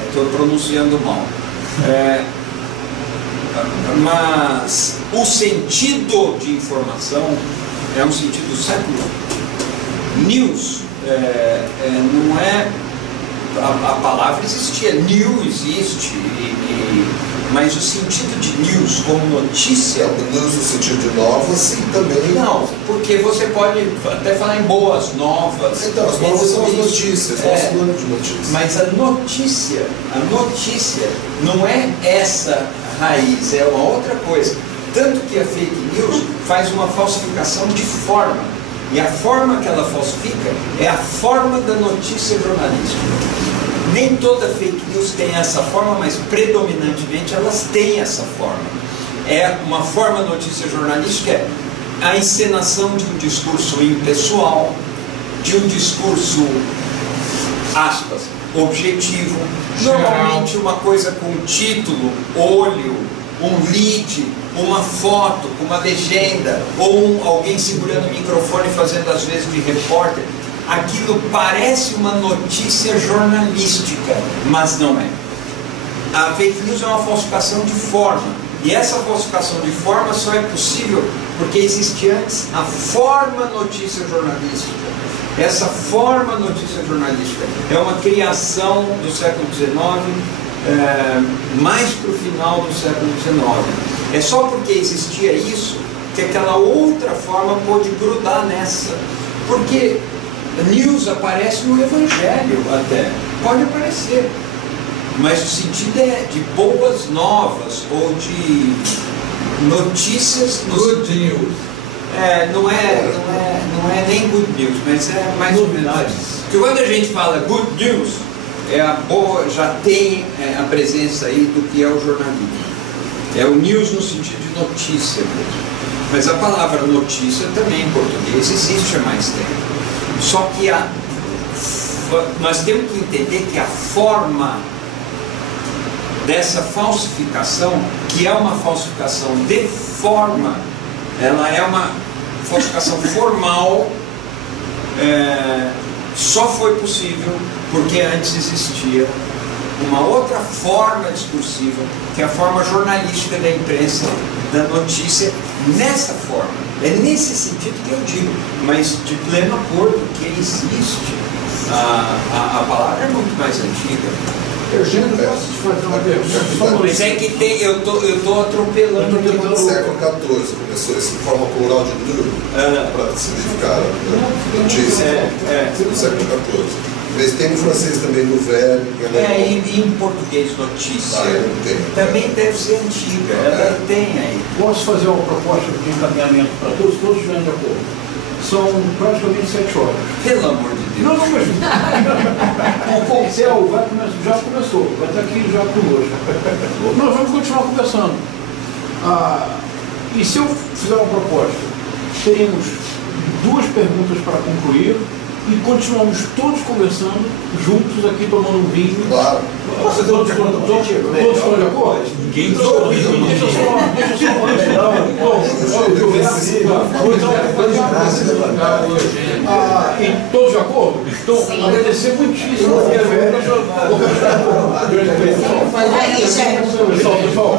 estou pronunciando mal. Mas o sentido de informação é um sentido sécular. News não é... A palavra existia, new existe, mas o sentido de news como notícia... News no sentido de nova, sim, também. Não, porque você pode até falar em boas novas. Então, as novas são as notícias, sinônimo de notícias. Mas a notícia não é essa raiz, é uma outra coisa. Tanto que a fake news faz uma falsificação de forma. E a forma que ela falsifica é a forma da notícia jornalística. Nem toda fake news tem essa forma, mas predominantemente elas têm essa forma. É uma forma da notícia jornalística, é a encenação de um discurso impessoal, de um discurso, aspas, objetivo, normalmente uma coisa com título, olho, um lead, uma foto, uma legenda, ou alguém segurando o microfone fazendo às vezes de repórter. Aquilo parece uma notícia jornalística, mas não é. A fake news é uma falsificação de forma, e essa falsificação de forma só é possível porque existe antes a forma notícia jornalística. Essa forma notícia jornalística é uma criação do século XIX, mais para o final do século XIX. É só porque existia isso que aquela outra forma pôde grudar nessa. Porque news aparece no Evangelho até, pode aparecer, mas o sentido é de boas novas ou de notícias... Good news. Não é nem good news, mas é mais ou menos. Porque quando a gente fala good news, já tem a presença aí do que é o jornalismo. É o news no sentido de notícia mesmo. Mas a palavra notícia também em português existe há mais tempo. Só que nós temos que entender que a forma dessa falsificação, que é uma falsificação de forma, ela é uma falsificação formal, só foi possível porque antes existia uma outra forma discursiva, que é a forma jornalística da imprensa, da notícia, nessa forma. É nesse sentido que eu digo, mas de pleno acordo que existe. A palavra é muito mais antiga. Eugênio, posso te fazer uma pergunta? Mas é que tem, eu tô atropelando. No século XIV começou essa forma plural de nu para significar notícia. No século XIV. Mas tem no francês também nouvelle. E em português notícia. Também deve ser antiga. Ela tem aí. Posso fazer uma proposta de encaminhamento para todos vêm de acordo? São praticamente 7 horas. Pelo amor de Deus. Não, mas o coquetel já começou, vai estar aqui já conosco. Nós vamos continuar conversando. E se eu fizer uma proposta, teremos 2 perguntas para concluir e continuamos todos conversando, juntos aqui tomando um vinho. Claro. Posso fazer uma pergunta objetiva? Todos estão de acordo? Ninguém está ouvindo. Deixa e todos de acordo? Então, agradecer muitíssimo.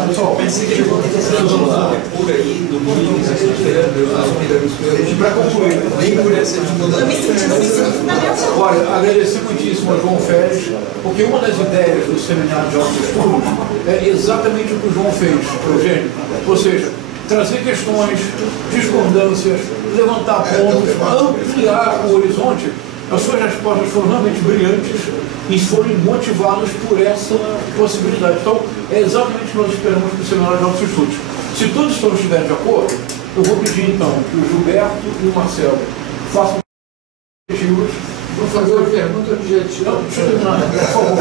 Pessoal, por aí, no mínimo, para concluir, nem por essa olha, agradecer muitíssimo a João Félix, porque uma das ideias do Seminário de Altos Estudos é exatamente o que o João fez, Eugênio. Ou seja, trazer questões, discordâncias, levantar pontos, ampliar o horizonte. As suas respostas foram realmente brilhantes e foram motivadas por essa possibilidade. Então, é exatamente o que nós esperamos para o Seminário de Altos Estudos. Se todos estiverem de acordo, eu vou pedir então que o Gilberto e o Marcelo façam objetivos. Vou fazer uma pergunta objetiva. Não, deixa eu terminar, por favor.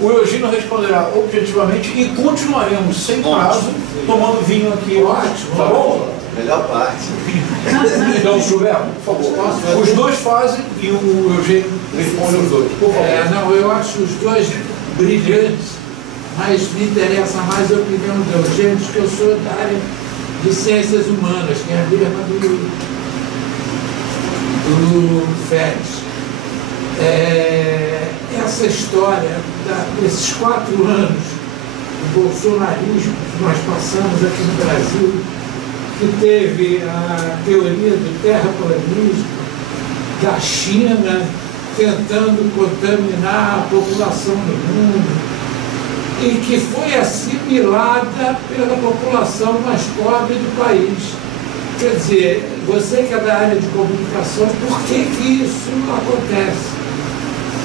O Eugênio responderá objetivamente e continuaremos sem prazo tomando vinho aqui. Ótimo, tá bom? Melhor parte. Então, Gilberto, por favor. Os 2 fazem e o Eugênio responde os 2. Por favor. Não, eu acho os 2 brilhantes, mas me interessa mais a opinião do Eugênio, que eu sou da área de ciências humanas, que é a mesma do Félix. Essa história desses 4 anos do bolsonarismo que nós passamos aqui no Brasil, que teve a teoria do terraplanismo, da China tentando contaminar a população do mundo, e que foi assimilada pela população mais pobre do país. Quer dizer, você que é da área de comunicação, por que isso acontece?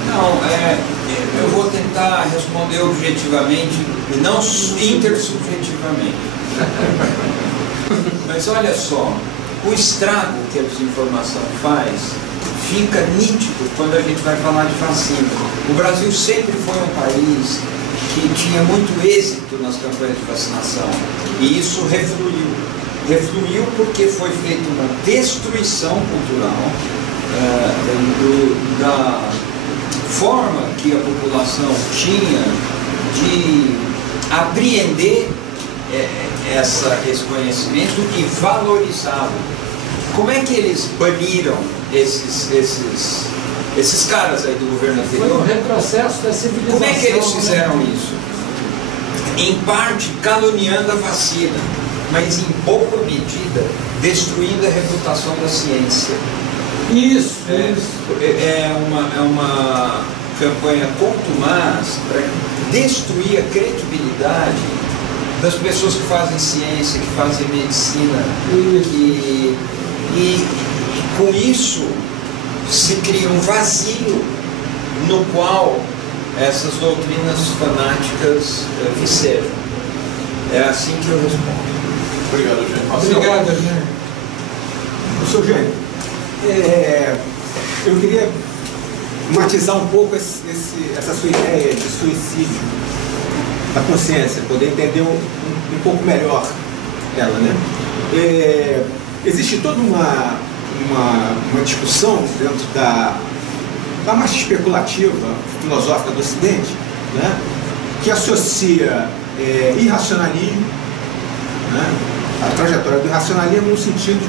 Não, eu vou tentar responder objetivamente e não intersubjetivamente. Mas olha só, o estrago que a desinformação faz fica nítido quando a gente vai falar de vacina. O Brasil sempre foi um país que tinha muito êxito nas campanhas de vacinação e isso refluiu. Refluiu porque foi feita uma destruição cultural da forma que a população tinha de apreender esse conhecimento e valorizá-lo. Como é que eles baniram esses caras aí do governo anterior? Foi um retrocesso da civilização. Como é que eles fizeram isso? Em parte caluniando a vacina, mas em pouca medida destruindo a reputação da ciência. Isso. É uma campanha contumaz para destruir a credibilidade das pessoas que fazem ciência, que fazem medicina. E com isso se cria um vazio no qual essas doutrinas fanáticas vicejam. É assim que eu respondo. Obrigado, gente. Obrigado, gente. Professor Gênio, eu queria matizar um pouco essa sua ideia de suicídio da consciência, poder entender um pouco melhor ela, né? Existe toda uma discussão dentro da marcha especulativa filosófica do Ocidente, né? Que associa irracionalismo, né? A trajetória do irracionalismo no sentido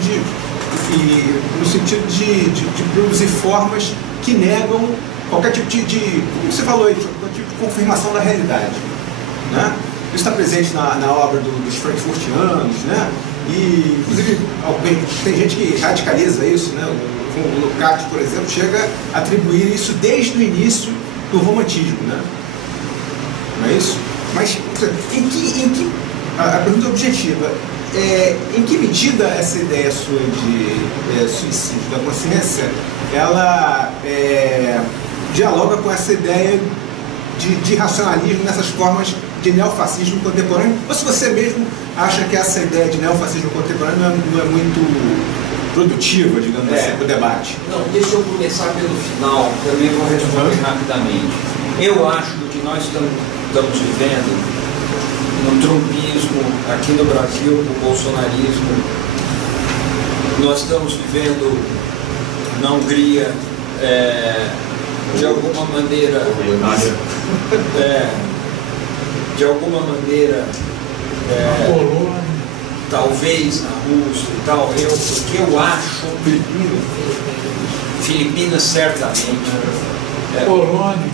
de produzir formas que negam qualquer tipo como você falou aí, qualquer tipo de confirmação da realidade, né? Isso está presente na obra dos frankfurtianos, né? E, inclusive, tem gente que radicaliza isso, né? O Lukács, por exemplo, chega a atribuir isso desde o início do romantismo, né? Não é isso? Mas, a pergunta objetiva, em que medida essa ideia sua de suicídio da consciência, ela dialoga com essa ideia de racionalismo nessas formas de neofascismo contemporâneo? Ou se você mesmo acha que essa ideia de neofascismo contemporâneo não é muito produtiva, digamos assim, para o debate? Não, deixa eu começar pelo final, também vou responder rapidamente. Eu acho que o que nós estamos vivendo no trumpismo aqui no Brasil, o bolsonarismo, nós estamos vivendo na Hungria, de alguma maneira, talvez na Rússia e tal, o que eu acho, Filipinas certamente, Polônia,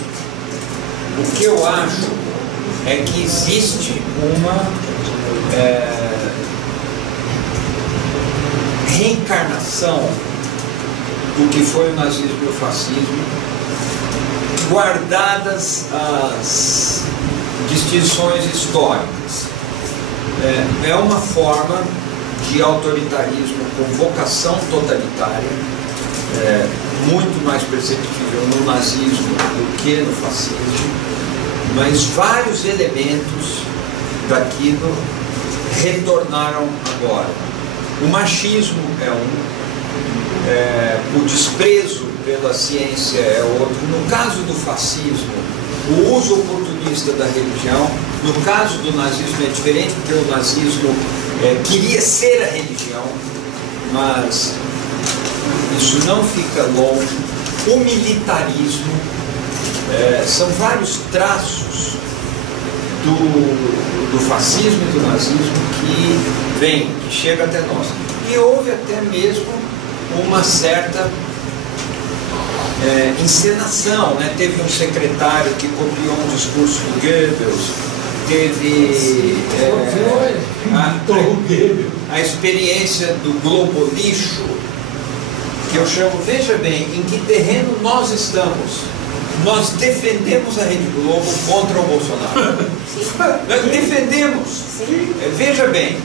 o que eu acho é que existe uma reencarnação do que foi o nazismo e o fascismo, guardadas as distinções históricas. É uma forma de autoritarismo com vocação totalitária, muito mais perceptível no nazismo do que no fascismo, mas vários elementos daquilo retornaram agora. O machismo é o desprezo pela ciência é outro. No caso do fascismo, o uso oportunista da religião. No caso do nazismo é diferente, porque o nazismo queria ser a religião, mas isso não fica longe. O militarismo, são vários traços do fascismo e do nazismo que chega até nós. E houve até mesmo uma certa encenação, né? Teve um secretário que copiou um discurso do Goebbels, teve a experiência do globo lixo, que eu chamo, veja bem, em que terreno nós estamos. Nós defendemos a Rede Globo contra o Bolsonaro. Nós defendemos. Veja bem,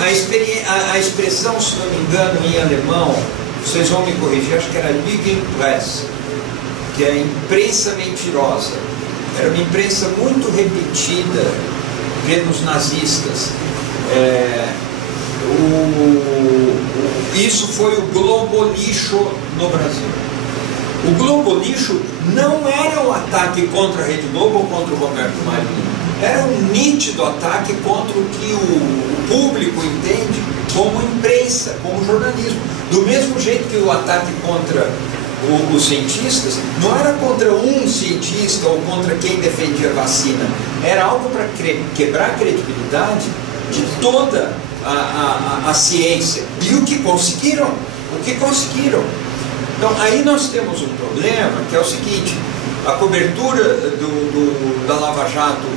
a expressão, se não me engano, em alemão, vocês vão me corrigir, acho que era Lügenpresse, que é a imprensa mentirosa. Era uma imprensa muito repetida pelos nazistas. Isso foi o globo lixo no Brasil. O globo lixo não era um ataque contra a Rede Globo ou contra o Roberto Marinho. Era um nítido ataque contra o que o público entende como imprensa, como jornalismo. Do mesmo jeito que o ataque contra os cientistas não era contra um cientista ou contra quem defendia a vacina. Era algo para quebrar a credibilidade de toda a ciência. E o que conseguiram? Então, aí nós temos um problema, que é o seguinte: a cobertura da Lava Jato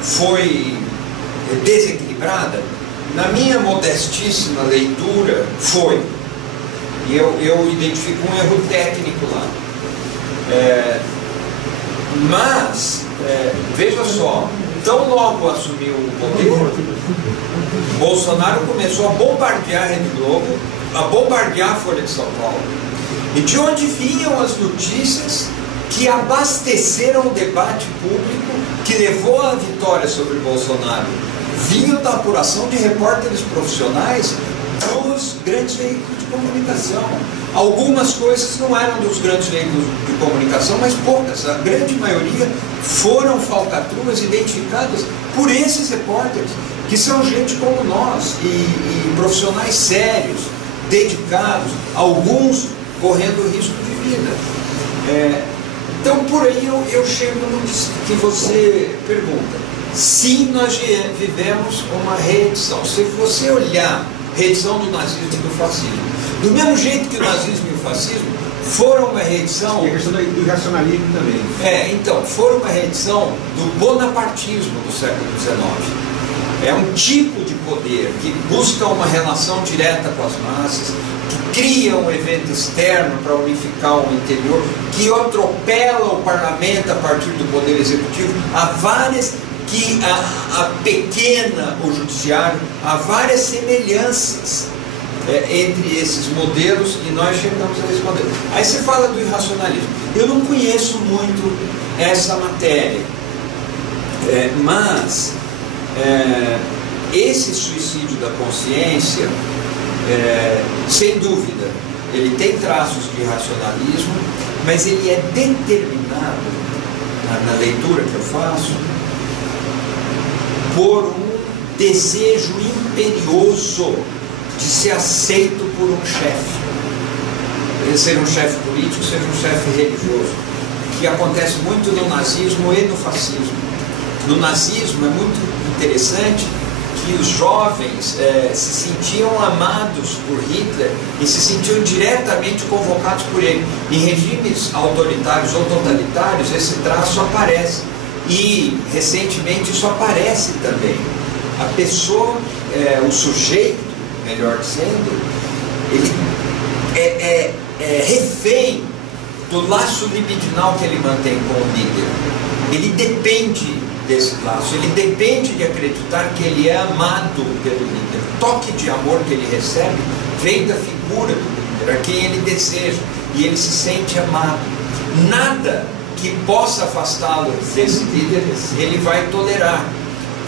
foi desequilibrada. Na minha modestíssima leitura, foi. E eu identifico um erro técnico lá. Mas, veja só, tão logo assumiu o poder, Bolsonaro começou a bombardear a Rede Globo, a bombardear a Folha de São Paulo. E de onde vinham as notícias que abasteceram o debate público que levou à vitória sobre Bolsonaro? vinham da apuração de repórteres profissionais dos grandes veículos de comunicação. Algumas coisas não eram dos grandes veículos de comunicação, mas poucas, a grande maioria foram falcatruas identificadas por esses repórteres, que são gente como nós, e profissionais sérios, dedicados, alguns correndo risco de vida. Então, por aí eu chego no que você pergunta. Sim, nós vivemos uma reedição. Se você olhar a reedição do nazismo e do fascismo, do mesmo jeito que o nazismo e o fascismo foram uma reedição... E a questão do racionalismo também. Então, foram uma reedição do bonapartismo do século XIX. É um tipo de poder que busca uma relação direta com as massas, que cria um evento externo para unificar o interior, que atropela o parlamento a partir do poder executivo. Há várias... que a pequena o judiciário, há várias semelhanças entre esses modelos, e nós chegamos a esse modelo. Aí você fala do irracionalismo. Eu não conheço muito essa matéria, mas esse suicídio da consciência, sem dúvida, ele tem traços de irracionalismo, mas ele é determinado, na leitura que eu faço, por um desejo imperioso de ser aceito por um chefe. Seja um chefe político, seja um chefe religioso, que acontece muito no nazismo e no fascismo. No nazismo é muito interessante que os jovens se sentiam amados por Hitler e se sentiam diretamente convocados por ele. Em regimes autoritários ou totalitários, esse traço aparece. E, recentemente, isso aparece também. A pessoa, o sujeito, melhor dizendo, ele é refém do laço libidinal que ele mantém com o líder. Ele depende desse laço, ele depende de acreditar que ele é amado pelo líder. O toque de amor que ele recebe vem da figura do líder, a quem ele deseja, e ele se sente amado. Nada que possa afastá-lo desse líder, ele vai tolerar.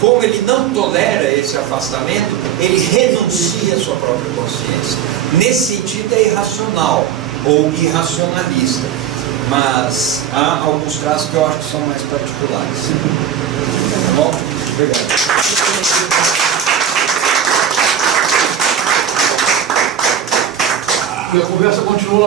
Como ele não tolera esse afastamento, ele renuncia à sua própria consciência. Nesse sentido é irracional ou irracionalista, mas há alguns traços que eu acho que são mais particulares. Tá bom? Obrigado. E a conversa continua.